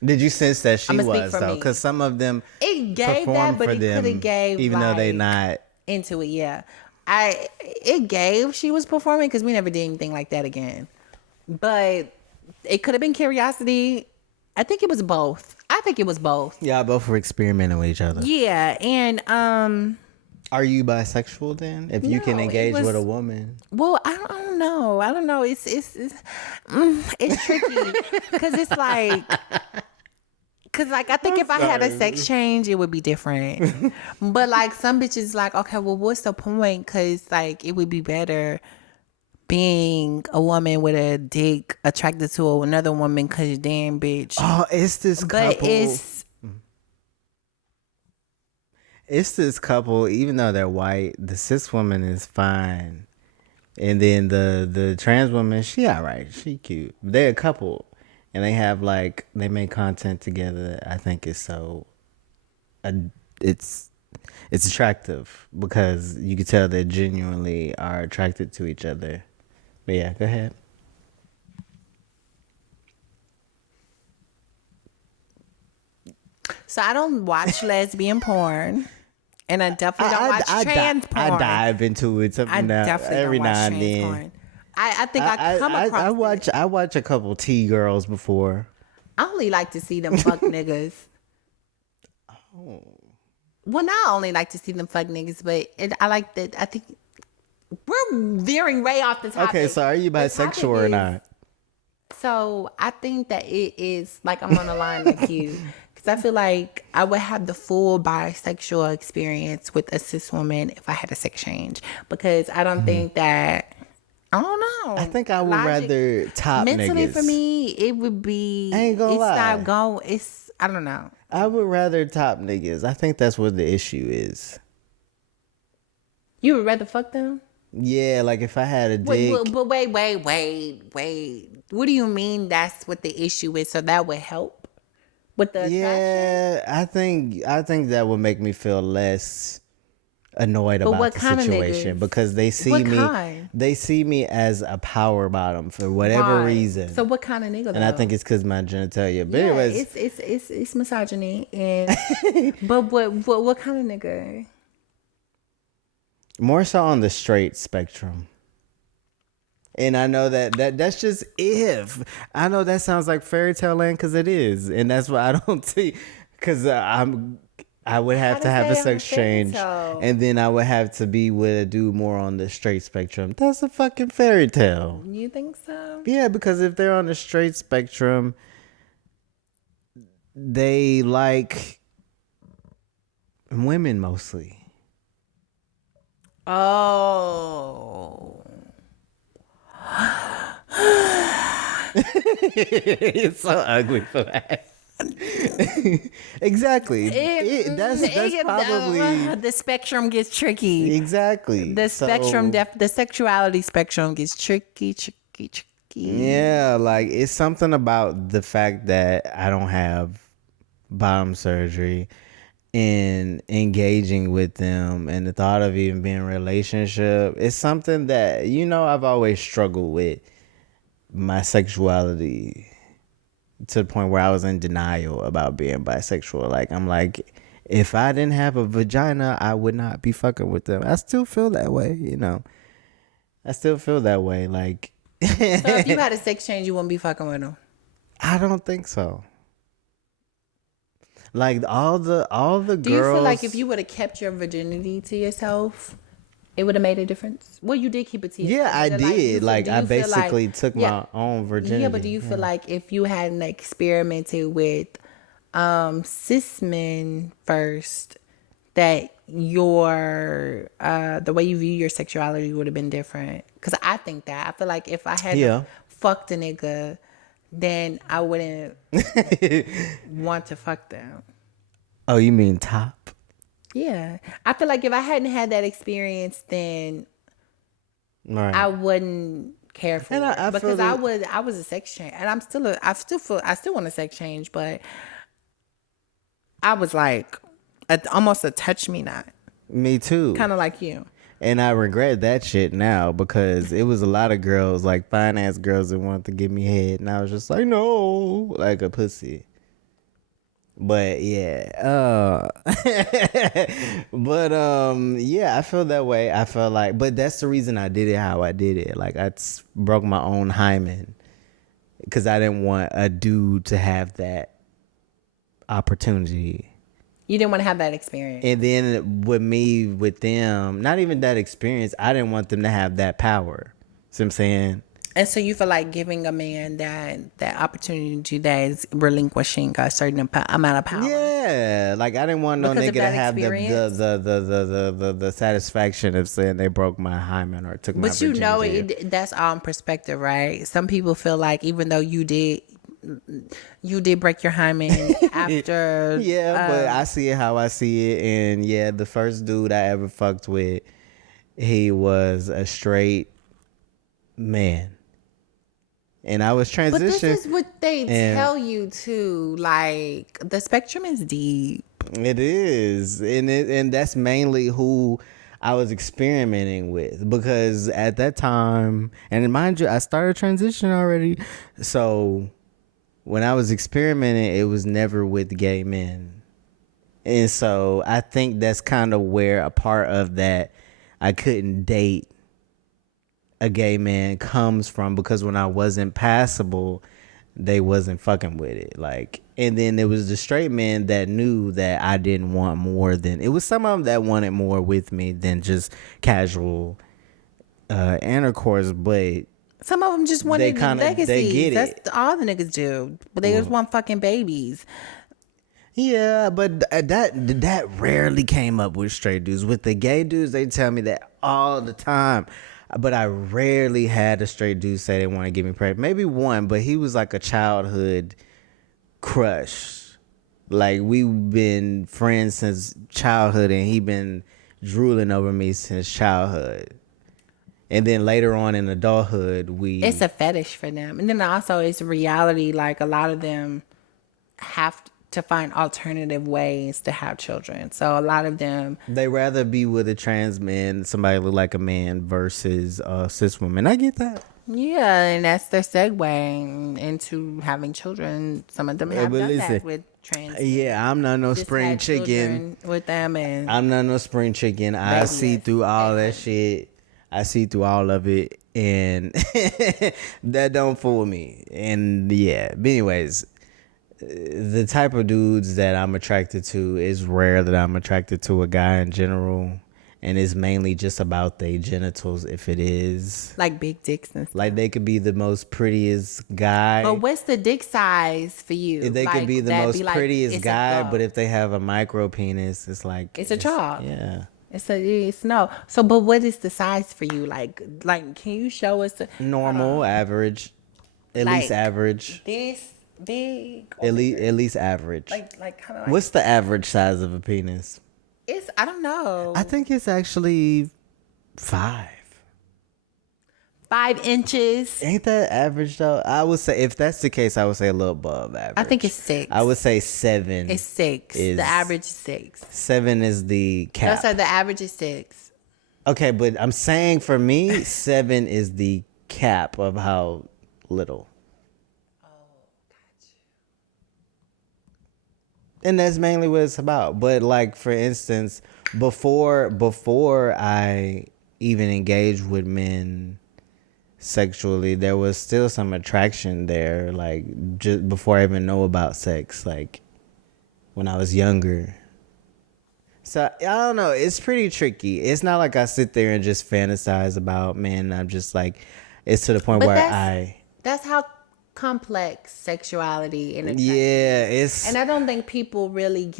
Did you sense that she I'ma speak was for though? me. Because some of them It gave perform that, but for it them, could have gave even though they like, not. into it. Yeah, it gave she was performing because we never did anything like that again. But it could have been curiosity. I think it was both. Yeah, both were experimenting with each other. Yeah, and Are you bisexual then? If you can No, it engage was- with a woman, well, I don't know. It's tricky because it's like. Cause like I think if I had a sex change, it would be different. But like some bitches like, okay, well, what's the point? Cause like it would be better being a woman with a dick attracted to another woman. Cause damn, bitch. oh, it's this But couple. It's this couple. Even though they're white, the cis woman is fine, and then the trans woman, she alright, she cute. They're a couple. And they have they make content together. I think it's so, it's attractive because you can tell they genuinely are attracted to each other. But yeah, go ahead. So I don't watch lesbian porn, and I definitely don't watch trans porn. I dive into it I definitely every don't watch now and trans then. porn. I think I come across. I watch a couple T girls before. I only like to see them fuck niggas. Oh. Well, not only like to see them fuck niggas, but I like that. I think we're veering way off the topic. Okay, so are you The bisexual topic or is- not? So I think that it is like I'm on a line like you. Because I feel like I would have the full bisexual experience with a cis woman if I had a sex change. Because I don't think that. I don't know. I think I would rather top mentally niggas. for me, it would be. I ain't gonna it's lie. not going. It's. I don't know. I would rather top niggas. I think that's what the issue is. You would rather fuck them? Yeah, like if I had a dick. But wait. What do you mean that's what the issue is? So that would help with the attraction? Yeah, I think that would make me feel less annoyed But about what the kind of situation niggas? because they see What me kind? they see me as a power bottom for whatever Why? reason. So what kind of nigga? and I though? think it's because my genitalia. But yeah, anyways, it's misogyny and but what kind of nigga? more so on the straight spectrum. And I know that's just if. I know that sounds like fairy tale land because it is. And that's why I don't see. Because I would have to have a sex change. And then I would have to be with a dude more on the straight spectrum. That's a fucking fairy tale. You think so? Yeah, because if they're on the straight spectrum, they like women mostly. Oh. It's so ugly for that. Exactly. That's probably the spectrum gets tricky. exactly The spectrum, So, the sexuality spectrum gets tricky. yeah, like it's something about the fact that I don't have bottom surgery and engaging with them and the thought of even being in a relationship. It's something that I've always struggled with my sexuality to the point where I was in denial about being bisexual. Like I'm like, if I didn't have a vagina, I would not be fucking with them. I still feel that way, I still feel that way. Like, So if you had a sex change, you wouldn't be fucking with him. I don't think so. Like all the Do you girls. feel like if you would have kept your virginity to yourself, it would have made a difference? Well, you did keep it to yourself. Yeah, I but, did. Like, do I you feel like- basically took my own virginity. Yeah, but do you feel like if you hadn't experimented with cis men first, that your the way you view your sexuality would have been different? Because I think that. I feel like if I had Yeah. fucked a nigga, then I wouldn't want to fuck them. Oh, you mean top? Yeah. I feel like if I hadn't had that experience, then Right. I wouldn't care for And it. I feel Because that- I was a sex change. And I still want a sex change, but I was like almost a touch me not. Me too. Kind of like you. And I regret that shit now because it was a lot of girls, like fine ass girls, that wanted to give me head, and I was just like, no, like a pussy. But yeah, yeah, I feel that way. I felt like, but that's the reason I did it how I did it. Like broke my own hymen because I didn't want a dude to have that opportunity. You didn't want to have that experience. And then with them, not even that experience, I didn't want them to have that power. See what I'm saying? And so you feel like giving a man that opportunity to do that is relinquishing a certain amount of power. Yeah, like I didn't want no Because of nigga to that have experience? the satisfaction of saying they broke my hymen or took my But you know, virginity. that's all in perspective, right? Some people feel like even though you did break your hymen after. Yeah, but I see it how I see it, and yeah, the first dude I ever fucked with, he was a straight man. And I was transitioning. But this is what they and- tell you too. Like the spectrum is deep. It is, and that's mainly who I was experimenting with, because at that time, and mind you, I started transitioning already. So when I was experimenting, it was never with gay men, and so I think that's kind of where a part of that I couldn't date a gay man comes from, because when I wasn't passable, they wasn't fucking with it. Like, and then there was the straight men that knew that I didn't want more than, it was some of them that wanted more with me than just casual intercourse, but Some of them just wanted legacies. they get it. That's all the niggas do. But they just want fucking babies. yeah, but that rarely came up with straight dudes. With the gay dudes, they tell me that all the time. But I rarely had a straight dude say they want to get me pregnant. Maybe one, but he was like a childhood crush. Like, we've been friends since childhood, and he been drooling over me since childhood. And then later on in adulthood, It's a fetish for them. And then also it's reality. Like a lot of them have to find alternative ways to have children. So a lot of them, they rather be with a trans man, somebody look like a man, versus a cis woman. I get that. yeah, and that's their segue into having children. Some of them have but done listen, that with trans. Yeah, I'm not no Just spring had chicken. children with them, and I'm not no spring chicken. I Baby see ass. through all that shit. I see through all of it, and that don't fool me. And yeah, but anyways, the type of dudes that I'm attracted to is rare that I'm attracted to a guy in general, and it's mainly just about their genitals. If it is like big dicks and stuff. like, they could be the most prettiest guy. But what's the dick size for you? They could be the that'd most like, prettiest it's a guy, go. but if they have a micro penis, it's like It's a job. Yeah. It's no. So, but what is the size for you? Like, can you show us Normal, average, at Like- least average, this big? at least average. like kind of What's the average size of a penis? it's I don't know. I think it's actually 5. 5 inches. Ain't that average though? I would say, if that's the case, I would say a little above average. I think it's 6. I would say 7. It's 6. is- The average is 6. 7 is the cap. So the average is 6. Okay, but I'm saying for me, 7 is the cap of how little. And that's mainly what it's about. But like, for instance, before I even engage with men sexually, there was still some attraction there, like just before I even know about sex, like when I was younger. So I don't know. It's pretty tricky. It's not like I sit there and just fantasize about men. I'm just like, it's to the point But where that's how complex sexuality and attraction yeah, is. it's And I don't think people really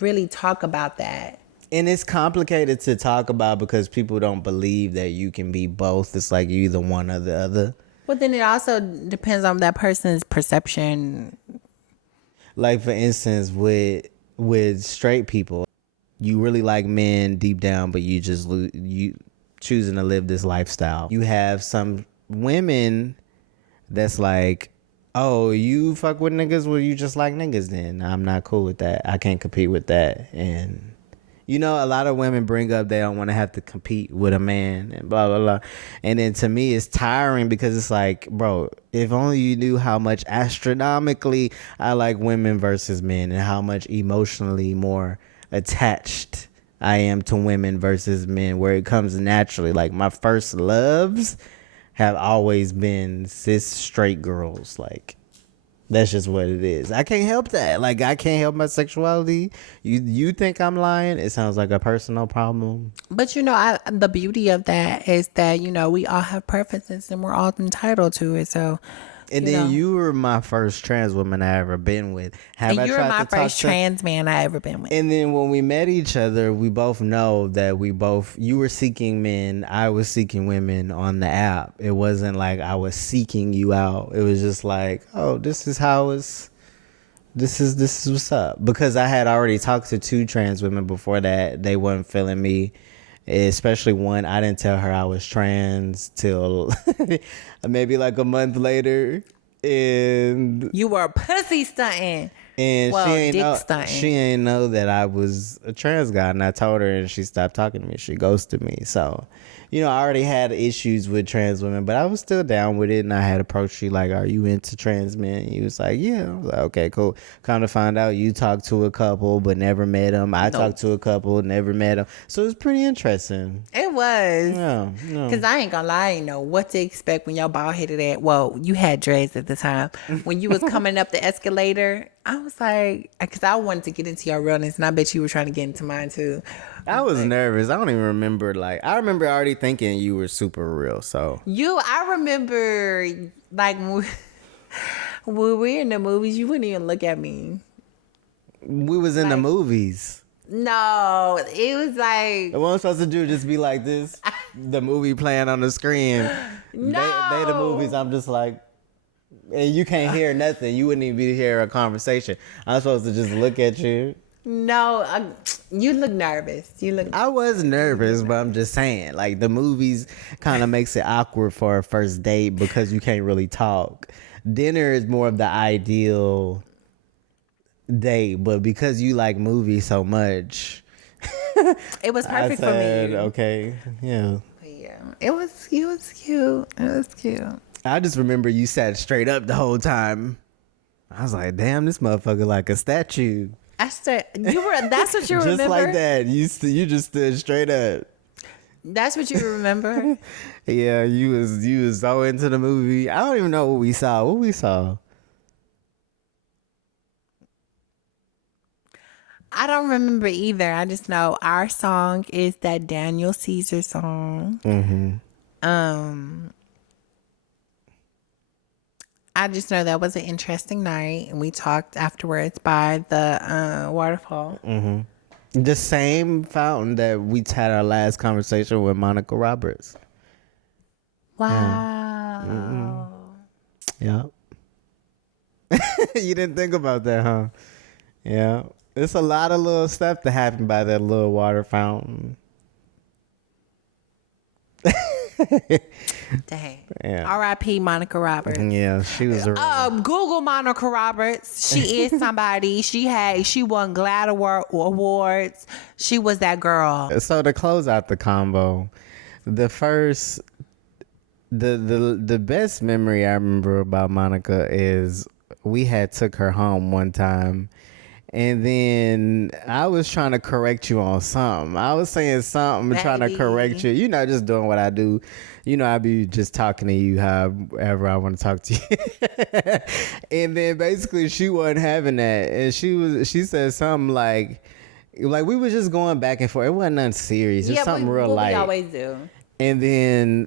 really talk about that. and it's complicated to talk about because people don't believe that you can be both. It's like you either one or the other. But then it also depends on that person's perception. Like for instance, with straight people, you really like men deep down, but you just you choosing to live this lifestyle. You have some women that's like, oh, you fuck with niggas, well, you just like niggas then. I'm not cool with that. I can't compete with that. And you know, a lot of women bring up they don't want to have to compete with a man and blah, blah, blah. And then to me, it's tiring because it's like, bro, if only you knew how much astronomically I like women versus men and how much emotionally more attached I am to women versus men, where it comes naturally. Like my first loves have always been cis straight girls. Like that's just what it is. I can't help that. Like I can't help my sexuality. You think I'm lying? It sounds like a personal problem. But the beauty of that is that we all have preferences and we're all entitled to it. So, And then you were my first trans woman I ever been with. And you're my first trans man I ever been with. And then when we met each other, we both know that you were seeking men, I was seeking women on the app. It wasn't like I was seeking you out. It was just like, oh, this is what's up. Because I had already talked to 2 trans women before that. They weren't feeling me. Especially one, I didn't tell her I was trans till maybe like a month later, and you were pussy stunting. And well, she ain't know that I was a trans guy, and I told her, and she stopped talking to me. She ghosted me. So, I already had issues with trans women, but I was still down with it. And I had approached you like, "Are you into trans men?" He was like, "Yeah." I was like, "Okay, cool." Kind of find out you talked to a couple, but never met them. I talked to a couple, never met them. So it was pretty interesting. It was. Yeah. Because I ain't gonna lie, I didn't know what to expect when y'all bald headed at. Well, you had dreads at the time. When you was coming up the escalator, I was like, because I wanted to get into your realness, and I bet you were trying to get into mine too. I was nervous. I don't even remember. I remember already thinking you were super real. So I remember like when we were in the movies, you wouldn't even look at me. We was in the movies. No, it was like what I'm supposed to do, just be like this. The movie playing on the screen. No, they the movies. I'm just like. And you can't hear nothing. You wouldn't even be hear a conversation. I'm supposed to just look at you. No, you look nervous. I was nervous, but I'm just saying, like the movies kind of makes it awkward for a first date because you can't really talk. Dinner is more of the ideal date, but because you like movies so much, it was perfect for me. Okay, yeah. Yeah, it was cute. It was cute. I just remember you sat straight up the whole time. I was like, damn, this motherfucker like a statue. That's what you remember? Just like that. You just stood straight up. That's what you remember? Yeah, you was so into the movie. I don't even know what we saw. What we saw? I don't remember either. I just know our song is that Daniel Caesar song. Mm-hmm. I just know that was an interesting night, and we talked afterwards by the waterfall. Mm-hmm. The same fountain that we had our last conversation with Monica Roberts. Wow. Yeah. You didn't think about that, huh? Yeah. It's a lot of little stuff that happened by that little water fountain. Dang. Yeah. R.I.P. Monica Roberts. Yeah, she was a Google Monica Roberts. She is somebody. She won GLAAD awards. She was that girl. So to close out the combo, the best memory I remember about Monica is we had took her home one time, And then I was trying to correct you on something. I was saying something, trying to correct you. You know, just doing what I do. You know, I be just talking to you however I want to talk to you. And then basically she wasn't having that. And she said something like we were just going back and forth. It wasn't nothing serious. It was something real light. We always do. And then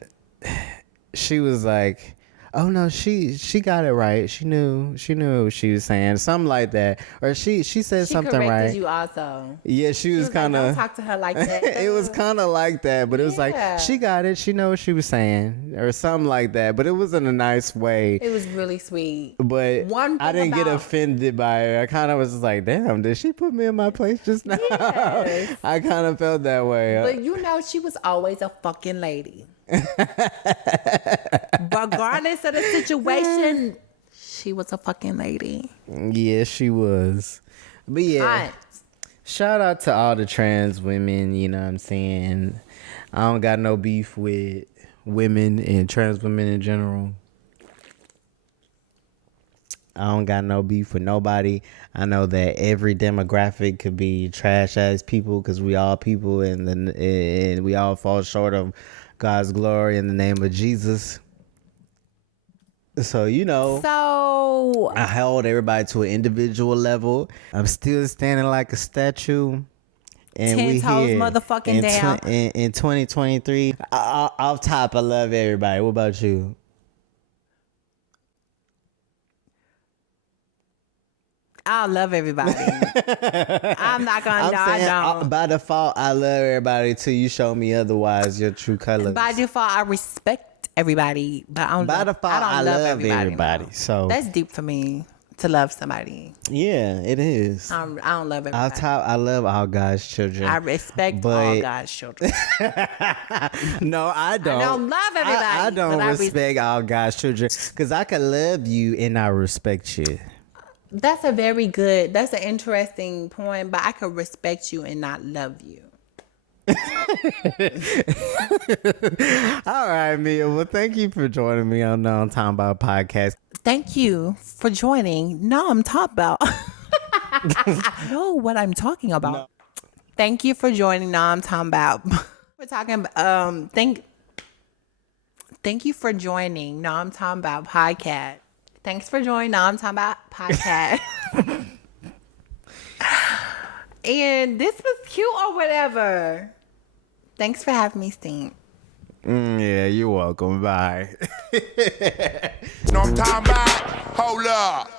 she was like, oh no, she got it right. She knew what she was saying, something like that, or she said something right. She corrected you also. Yeah, she was kind of. Like, don't talk to her like that. It was kind of like that, but it was like she got it. She know what she was saying, or something like that. But it was in a nice way. It was really sweet. But I didn't get offended by it. I kind of was just like, damn, did she put me in my place just now? Yes. I kind of felt that way. But you know, she was always a fucking lady. Regardless of the situation, she was a fucking lady. Yeah, she was. But yeah, shout out to all the trans women. You know what I'm saying? I don't got no beef with women and trans women in general. I don't got no beef with nobody. I know that every demographic could be trash ass people because we all people and we all fall short of God's glory in the name of Jesus. So, you know, I held everybody to an individual level. I'm still standing like a statue. And 10 we toes here motherfucking down. In 2023. Off top, I love everybody. What about you? I love everybody. I'm not gonna die. By default, I love everybody till you show me otherwise. Your true colors. By default, I respect everybody, but I don't love everybody. So that's deep for me to love somebody. Yeah, it is. I don't love everybody. Off top, I love all God's children. I respect all God's children. No, I don't. I don't love everybody. I don't respect all God's children because I can love you and I respect you. That's an interesting point, but I could respect you and not love you. All right, Mia. Well, thank you for joining me on NomTalmBaht podcast. Thank you for joining NomTalmBaht. I know what I'm talking about. No. Thank you for joining NomTalmBaht. We're talking thank you for joining NomTalmBaht podcast. Thanks for joining NomTalmBaht podcast. And this was cute or whatever. Thanks for having me, Steve. Yeah, you're welcome. Bye. NomTalmBaht, hold up.